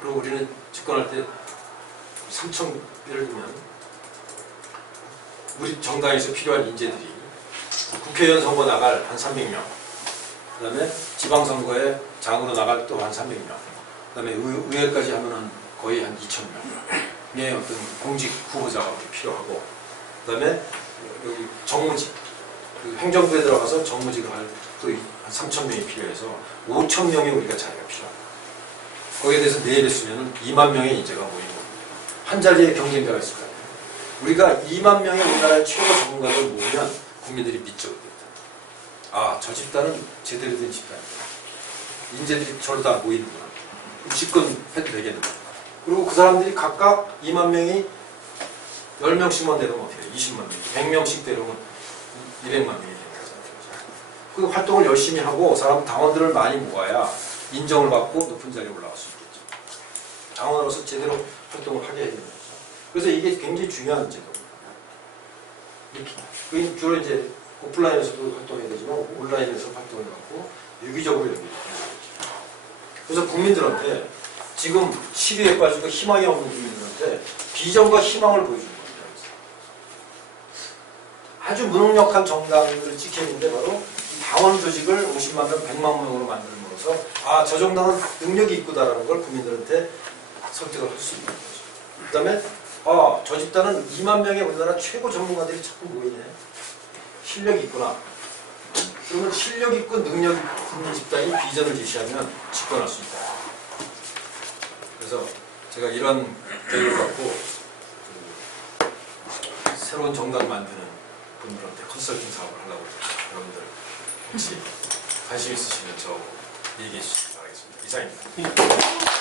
그리고 우리는 집권할 때 3천 예를 들면 우리 정당에서 필요한 인재들이 국회의원 선거 나갈 한 300명, 그 다음에 지방선거에 장으로 나갈 또 한 300명, 그 다음에 의회까지 하면 거의 한 2,000명의 어떤 공직 후보자가 필요하고, 그 다음에 여기 정무직, 그 행정부에 들어가서 정무직을 할 또 한 3,000명이 필요해서 5,000명의 우리가 자리가 필요합니다. 거기에 대해서 4배 쓰면 2만 명의 인재가 모이는 겁니다. 한 자리에 경쟁자가 있을 거예요. 우리가 2만 명의 우리나라의 최고 전문가를 모으면 국민들이 믿죠. 아, 저 집단은 제대로 된 집단이다. 인재들이 저를 다 모이는구나. 집권해도 되겠는가. 그리고 그 사람들이 각각 2만 명이 10명씩만 내려오면 어떻게 해요? 20만 명, 100명씩 내려오면 200만 명이 되는 거잖아요. 그 활동을 열심히 하고 사람 당원들을 많이 모아야 인정을 받고 높은 자리에 올라갈 수 있겠죠. 당원으로서 제대로 활동을 하게 해야 되는 거죠. 그래서 이게 굉장히 중요한 제도입니다. 이렇게 주로 이제 오프라인에서도 활동해야 되지만 온라인에서 활동을 하고 유기적으로 연결되는 거죠. 그래서 국민들한테 지금 시류에 빠지고 희망이 없는 국민들한테 비전과 희망을 보여주는 겁니다. 아주 무능력한 정당을 지키는데 바로 당원 조직을 50만 명, 100만 명으로 만들므로써 아, 저 정당은 능력이 있구나라는 걸 국민들한테 설득을 할 수 있는 거죠. 그 다음에 아, 저 집단은 2만 명의 우리나라 최고 전문가들이 자꾸 모이네. 실력이 있구나. 그러면 실력 있고 능력 있는 집단이 비전을 제시하면 집권할 수 있다. 그래서 제가 이런 계획을 갖고 새로운 정당 만드는 분들한테 컨설팅 사업을 하려고 해요. 여러분들 혹시 관심 있으시면 저 얘기해 주시기 바라겠습니다. 이상입니다.